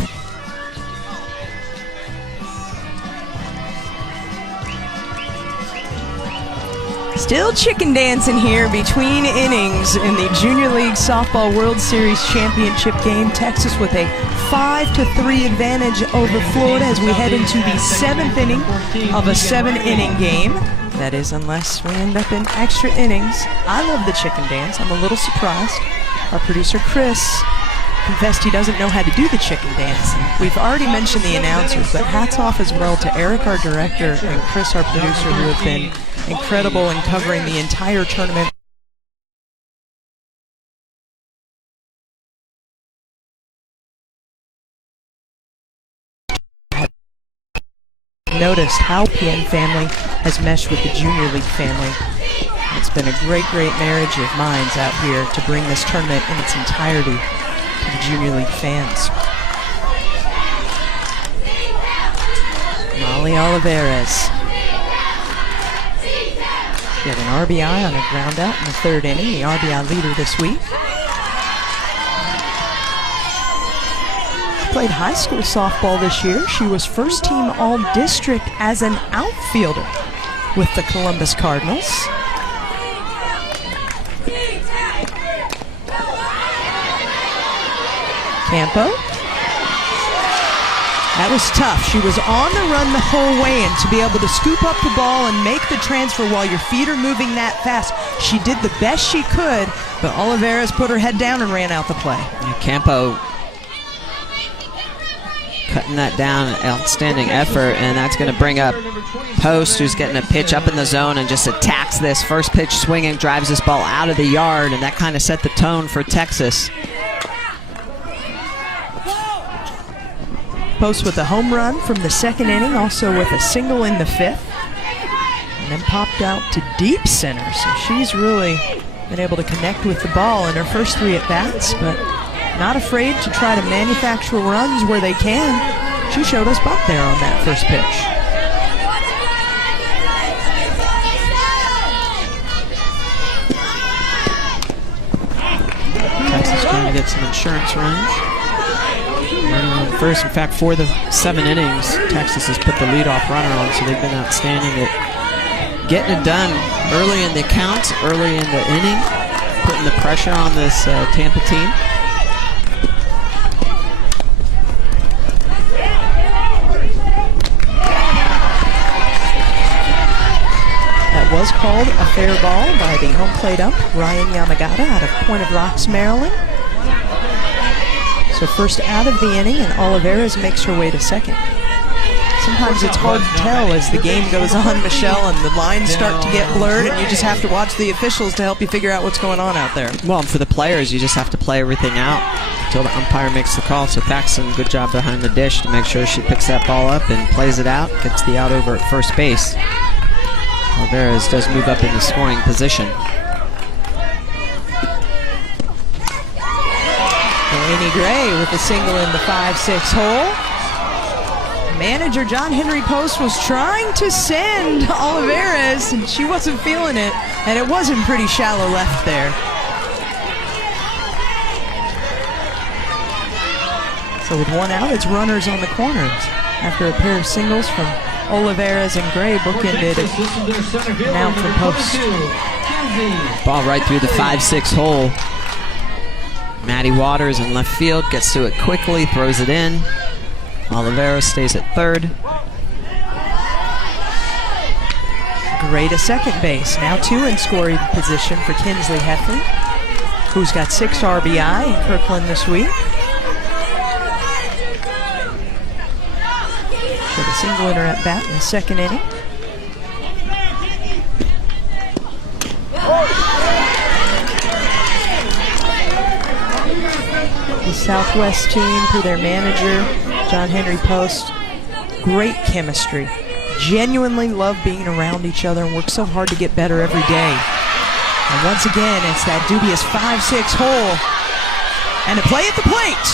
Still chicken dancing here between innings in the Junior League Softball World Series Championship game. Texas with a 5-3 advantage over Florida as we head into the 7th inning of a 7-inning game. That is, unless we end up in extra innings. I love the chicken dance. I'm a little surprised. Our producer, Chris, confessed he doesn't know how to do the chicken dance. We've already mentioned the announcers, but hats off as well to Eric, our director, and Chris, our producer, who have been incredible in covering the entire tournament. Noticed how PN family has meshed with the Junior League family. It's been a great marriage of minds out here to bring this tournament in its entirety to the Junior League fans. Molly Olivares. She had an RBI on a ground out in the 3rd inning, the RBI leader this week. She played high school softball this year. She was first team all-district as an outfielder with the Columbus Cardinals. Campo. That was tough. She was on the run the whole way, and to be able to scoop up the ball and make the transfer while your feet are moving that fast, she did the best she could, but Oliveras put her head down and ran out the play. Yeah, Campo cutting that down, outstanding effort, and that's going to bring up Post, who's getting a pitch up in the zone and just attacks this. First pitch swinging, drives this ball out of the yard, and that kind of set the tone for Texas. Post with a home run from the second inning, also with a single in the fifth, and then popped out to deep center. So she's really been able to connect with the ball in her first 3 at-bats, but not afraid to try to manufacture runs where they can. She showed us buck there on that first pitch. Texas trying to get some insurance runs. First, in fact, for the 7 innings, Texas has put the leadoff runner on, so they've been outstanding at getting it done early in the count, early in the inning, putting the pressure on this Tampa team. That was called a fair ball by the home plate ump, Ryan Yamagata, out of Point of Rocks, Maryland. So first out of the inning, and Oliveras makes her way to second. Sometimes it's hard to tell as the game goes on, Michelle, and the lines start to get blurred, and you just have to watch the officials to help you figure out what's going on out there. Well, and for the players, you just have to play everything out until the umpire makes the call. So Paxton, good job behind the dish to make sure she picks that ball up and plays it out, gets the out over at first base. Oliveras does move up in the scoring position. Delaney Gray with a single in the 5-6 hole. Manager John Henry Post was trying to send Oliveras, and she wasn't feeling it, and it wasn't pretty shallow left there. So with 1 out, it's runners on the corners after a pair of singles from Oliveras and Gray bookended an out from Post. Ball right through the 5-6 hole. Maddie Waters in left field gets to it quickly, throws it in. Oliveras stays at third. Gray to second base. Now 2 in scoring position for Kinsley Heffley, who's got 6 RBI in Kirkland this week. With a single in her at bat in the second inning. The Southwest team, through their manager, John Henry Post, great chemistry. Genuinely love being around each other and work so hard to get better every day. And once again, it's that dubious 5-6 hole. And a play at the plate.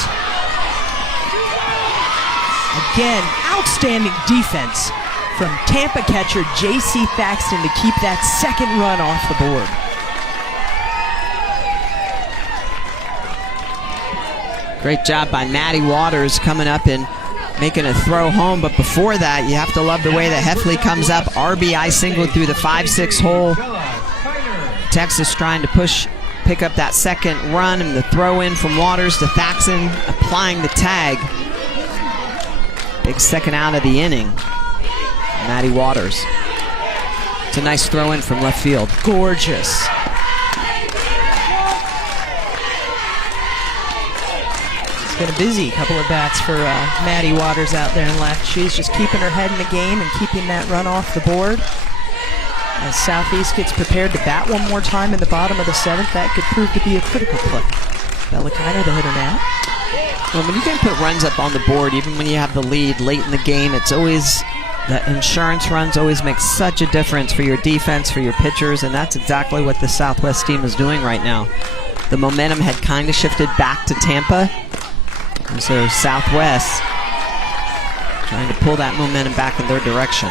Again, outstanding defense from Tampa catcher J.C. Thaxton to keep that second run off the board. Great job by Maddie Waters coming up and making a throw home, but before that, you have to love the way that Heffley comes up, RBI single through the 5-6 hole. Texas trying to pick up that second run, and the throw in from Waters to Thaxton, applying the tag. Big second out of the inning. Maddie Waters. It's a nice throw in from left field. Gorgeous. It's been a busy couple of bats for Maddie Waters out there in left. She's just keeping her head in the game and keeping that run off the board. As Southeast gets prepared to bat one more time in the bottom of the 7th, that could prove to be a critical play. Bellicano, the hitter now. Well, when you can put runs up on the board, even when you have the lead late in the game, it's always, the insurance runs always make such a difference for your defense, for your pitchers, and that's exactly what the Southwest team is doing right now. The momentum had kind of shifted back to Tampa, and so Southwest trying to pull that momentum back in their direction.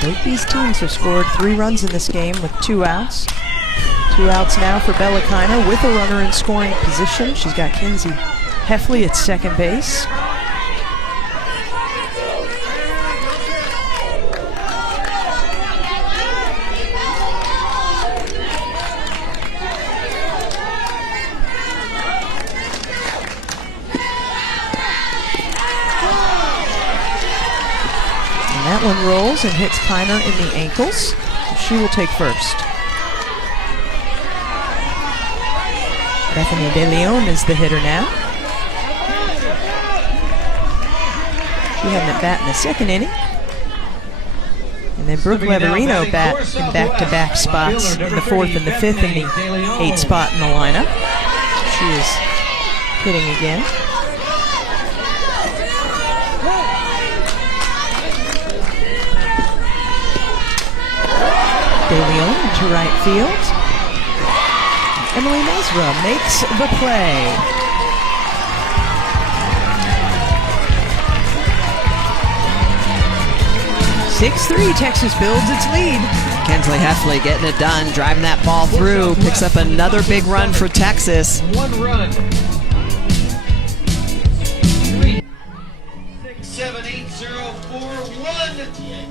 Both these teams have scored 3 runs in this game with 2 outs. 2 outs now for Bellicano with a runner in scoring position. She's got Kinsey Heffley at second base. that one rolls and hits Kiner in the ankles. So she will take first. Bethany De Leon is the hitter now. She had an at-bat in the second inning. And then Brooke Leverino bat in back-to-back spots in the fourth and the fifth and the 8th spot in the lineup. So she is hitting again. De Leon into right field. Emily Mesra makes the play. 6-3, Texas builds its lead. Kensley Heffley getting it done, driving that ball through, picks up another big run for Texas. 1 run. 3, 6, 7, 8, 0, 4, 1.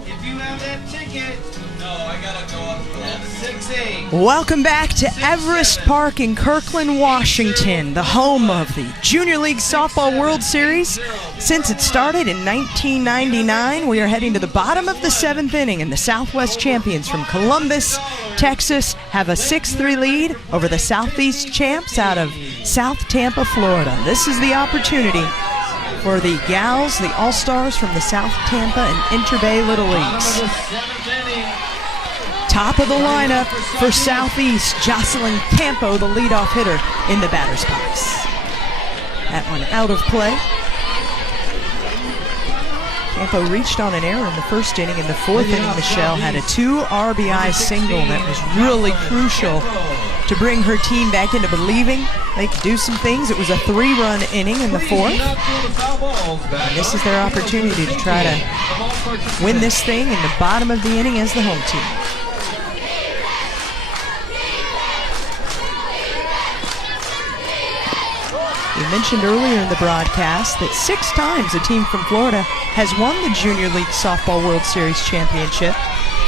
If you have that ticket, no, I gotta go up for that. 6-8. Welcome back to Everest Park in Kirkland, Washington, the home of the Junior League Softball World Series. Since it started in 1999, we are heading to the bottom of the 7th inning, and the Southwest champions from Columbus, Texas, have a 6-3 lead over the Southeast champs out of South Tampa, Florida. This is the opportunity for the gals, the All-Stars from the South Tampa and Interbay Little Leagues. Top of the lineup for Southeast, Jocelyn Campo, the leadoff hitter in the batter's box. That one out of play. Campo reached on an error in the first inning. In the fourth inning, Michelle had a 2 RBI single that was really crucial to bring her team back into believing they could do some things. It was a 3-run inning in the fourth. And this is their opportunity to try to win this thing in the bottom of the inning as the home team. We mentioned earlier in the broadcast that 6 times a team from Florida has won the Junior League Softball World Series Championship.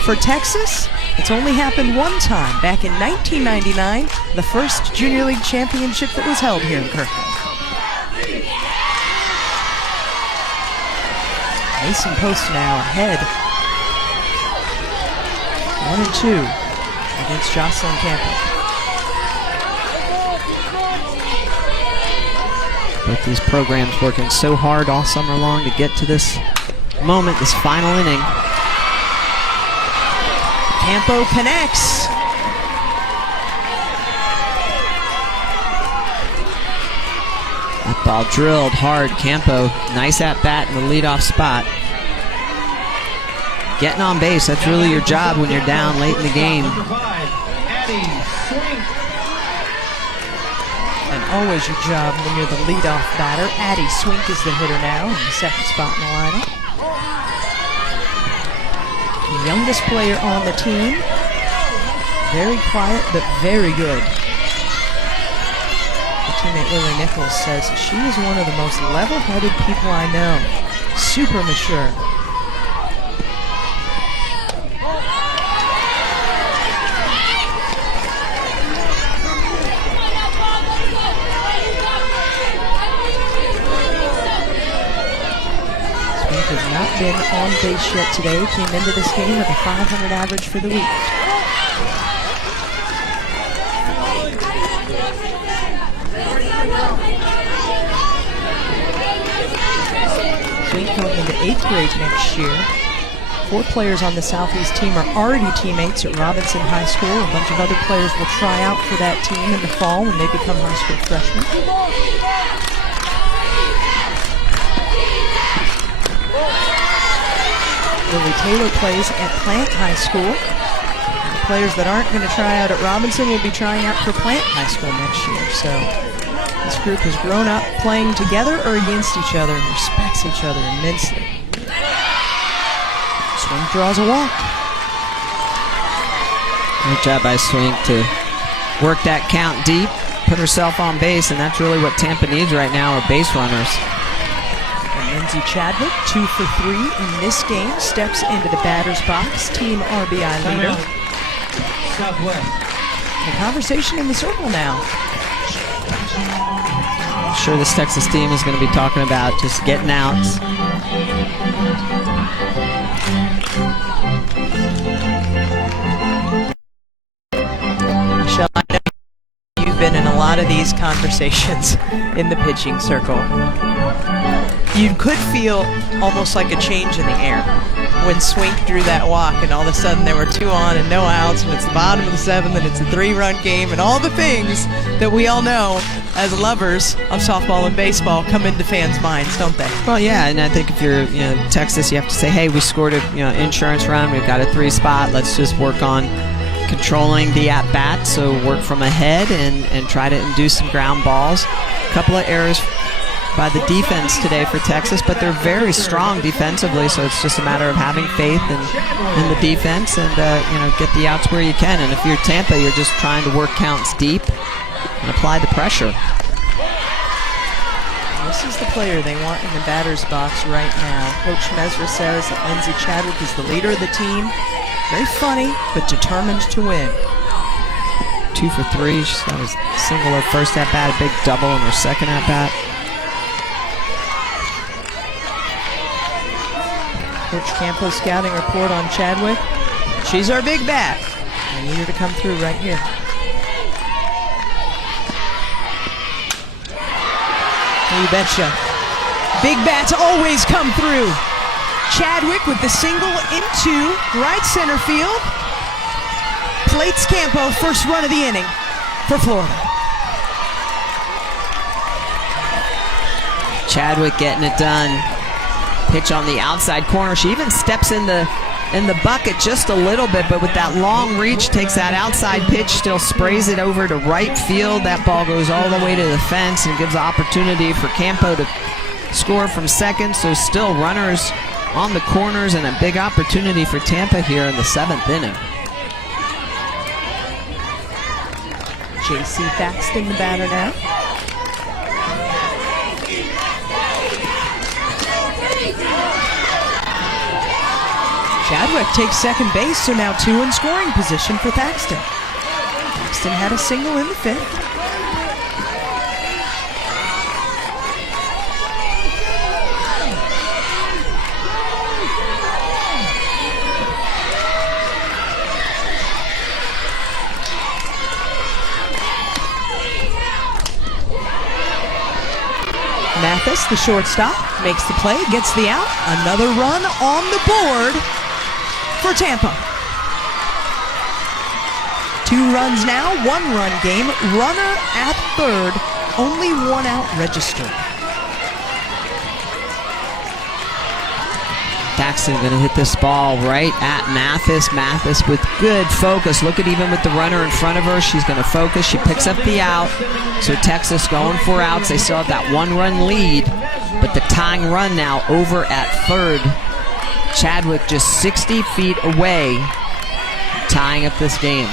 For Texas, it's only happened 1 time, back in 1999, the first Junior League Championship that was held here in Kirkland. Mason Post now ahead. 1-2 against Jocelyn Campo. But these programs working so hard all summer long to get to this moment, this final inning. Campo connects. That ball drilled hard. Campo, nice at bat in the leadoff spot. Getting on base, that's really your job when you're down late in the game. And always your job when you're the leadoff batter. Addie Swink is the hitter now in the 2nd spot in the lineup. The youngest player on the team. Very quiet, but very good. Her teammate Lily Nichols says she is one of the most level-headed people I know. Super mature. Has not been on base yet today. Came into this game with a .500 average for the week. Swink going into 8th grade next year. 4 players on the Southeast team are already teammates at Robinson High School. A bunch of other players will try out for that team in the fall when they become high school freshmen. Lily Taylor plays at Plant High School. The players that aren't going to try out at Robinson will be trying out for Plant High School next year. So this group has grown up playing together or against each other and respects each other immensely. Swink draws a walk. Good job by Swink to work that count deep, put herself on base, and that's really what Tampa needs right now are base runners. Lindsay Chadwick, 2 for 3 in this game, steps into the batter's box, team RBI leader. Southwest. The conversation in the circle now. I'm sure this Texas team is going to be talking about just getting outs. these conversations in the pitching circle. You could feel almost like a change in the air when Swink drew that walk and all of a sudden there were 2 on and no outs and it's the bottom of the 7th and it's a 3-run game and all the things that we all know as lovers of softball and baseball come into fans' minds, don't they? Well, yeah, and I think if you're Texas, you have to say, hey, we scored a insurance run, we've got a 3 spot, let's just work on controlling the at-bat, so work from ahead and try to induce some ground balls. A couple of errors by the defense today for Texas, but they're very strong defensively, so it's just a matter of having faith in the defense and get the outs where you can. And if you're Tampa, you're just trying to work counts deep and apply the pressure. This is the player they want in the batter's box right now. Coach Mesra says that Lindsay Chadwick is the leader of the team. Very funny, but determined to win. 2 for 3. She's got a single her first at-bat, a big double in her second at-bat. Coach Campo's scouting report on Chadwick. She's our big bat. I need her to come through right here. You betcha. Big bats always come through. Chadwick with the single into right center field. Plates Campo, first run of the inning for Florida. Chadwick getting it done. Pitch on the outside corner. She even steps in the bucket just a little bit, but with that long reach, takes that outside pitch, still sprays it over to right field. That ball goes all the way to the fence and gives the opportunity for Campo to score from second. So still runners on the corners and a big opportunity for Tampa here in the 7th inning. J.C. Thaxton, the batter now. Chadwick takes second base, so now 2 in scoring position for Thaxton. Thaxton had a single in the 5th. Mathis, the shortstop, makes the play, gets the out. Another run on the board for Tampa. 2 runs now, 1-run game. Runner at third, only 1 out registered. Thaxton going to hit this ball right at Mathis. Mathis with good focus. Look at even with the runner in front of her. She's going to focus. She picks up the out. So Texas going 4 outs. They still have that 1-run lead. But the tying run now over at third. Chadwick just 60 feet away, tying up this game.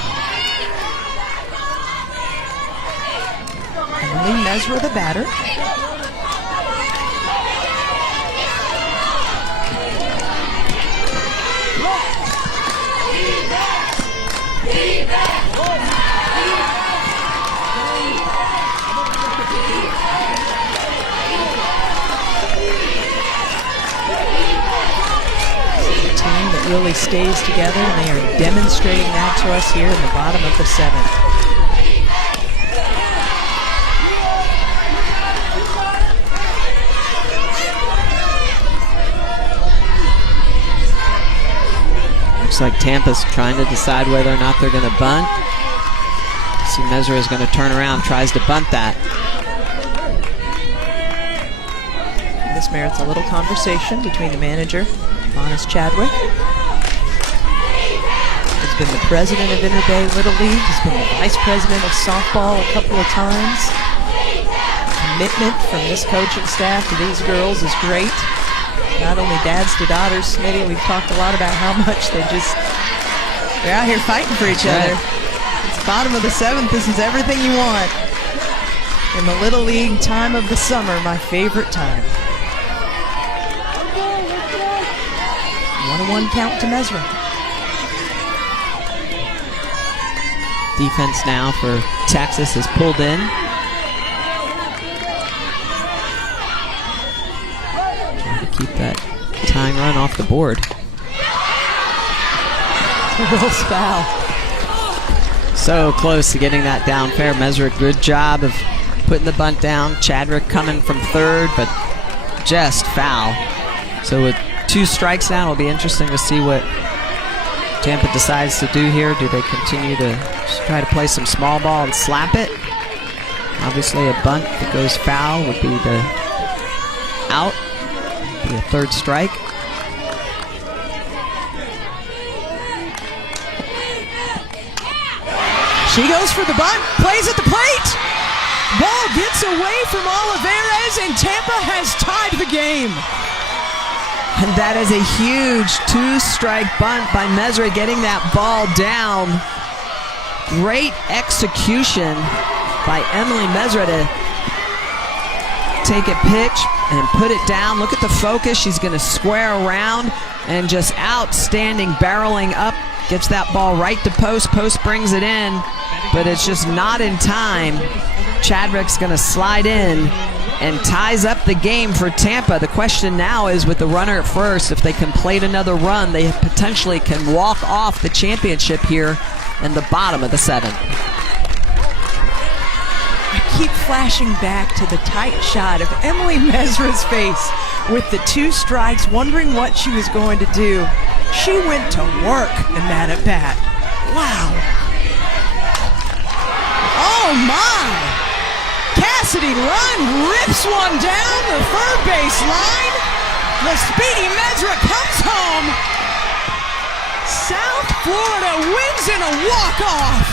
Emily Mesra, the batter. Really stays together, and they are demonstrating that to us here in the bottom of the 7th. Looks like Tampa's trying to decide whether or not they're going to bunt. See, Mesra is going to turn around, tries to bunt that. This merits a little conversation between the manager, Bonus Chadwick. He's been the president of Inter Bay Little League. He's been the vice president of softball a couple of times. Commitment from this coaching staff to these girls is great. Not only dads to daughters, Smitty, we've talked a lot about how much they're out here fighting for each other. It's the bottom of the 7th. This is everything you want. In the Little League time of the summer, my favorite time. 1-1 count to Mesra. Defense now for Texas is pulled in. Trying to keep that tying run off the board. Will's foul. So close to getting that down fair. Mesra, good job of putting the bunt down. Chadwick coming from third, but just foul. So with 2 strikes now, it'll be interesting to see what Tampa decides to do here. Do they continue to just try to play some small ball and slap it? Obviously, a bunt that goes foul would be the out, be a 3rd strike. She goes for the bunt, plays at the plate. Ball gets away from Olivares, and Tampa has tied the game. And that is a huge 2-strike bunt by Mesra, getting that ball down. Great execution by Emily Mesra to take a pitch and put it down. Look at the focus. She's going to square around, and just outstanding barreling up. Gets that ball right to post. Post brings it in, but it's just not in time. Chadwick's going to slide in and ties up the game for Tampa. The question now is, with the runner at first, if they can plate another run, they potentially can walk off the championship here in the bottom of the 7th. I keep flashing back to the tight shot of Emily Mesra's face with the 2 strikes, wondering what she was going to do. She went to work in that at-bat. Wow. Oh, my. Cassidy Lunn rips one down the third base line. The speedy Mesra comes home. South Florida wins in a walk-off.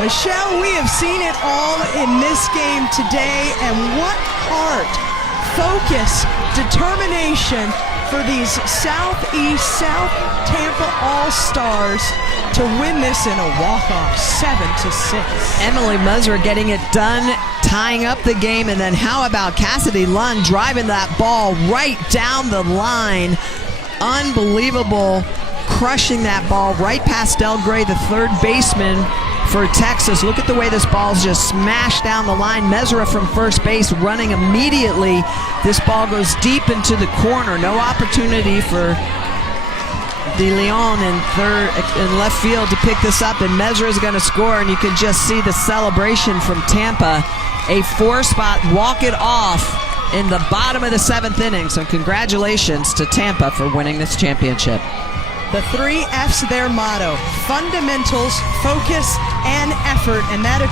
Michelle, we have seen it all in this game today, and what heart, focus, determination for these Southeast South Tampa All-Stars to win this in a walk-off 7-6. Emily Mesra getting it done, tying up the game, and then how about Cassidy Lunn driving that ball right down the line? Unbelievable, crushing that ball right past Del Gray, the 3rd baseman for Texas. Look at the way this ball's just smashed down the line. Mesra from first base running immediately. This ball goes deep into the corner. No opportunity for De Leon in left field to pick this up, and Mesra is going to score, and you can just see the celebration from Tampa. A 4-spot walk it off in the bottom of the 7th inning. So congratulations to Tampa for winning this championship. The 3 F's their motto: fundamentals, focus, and effort, and that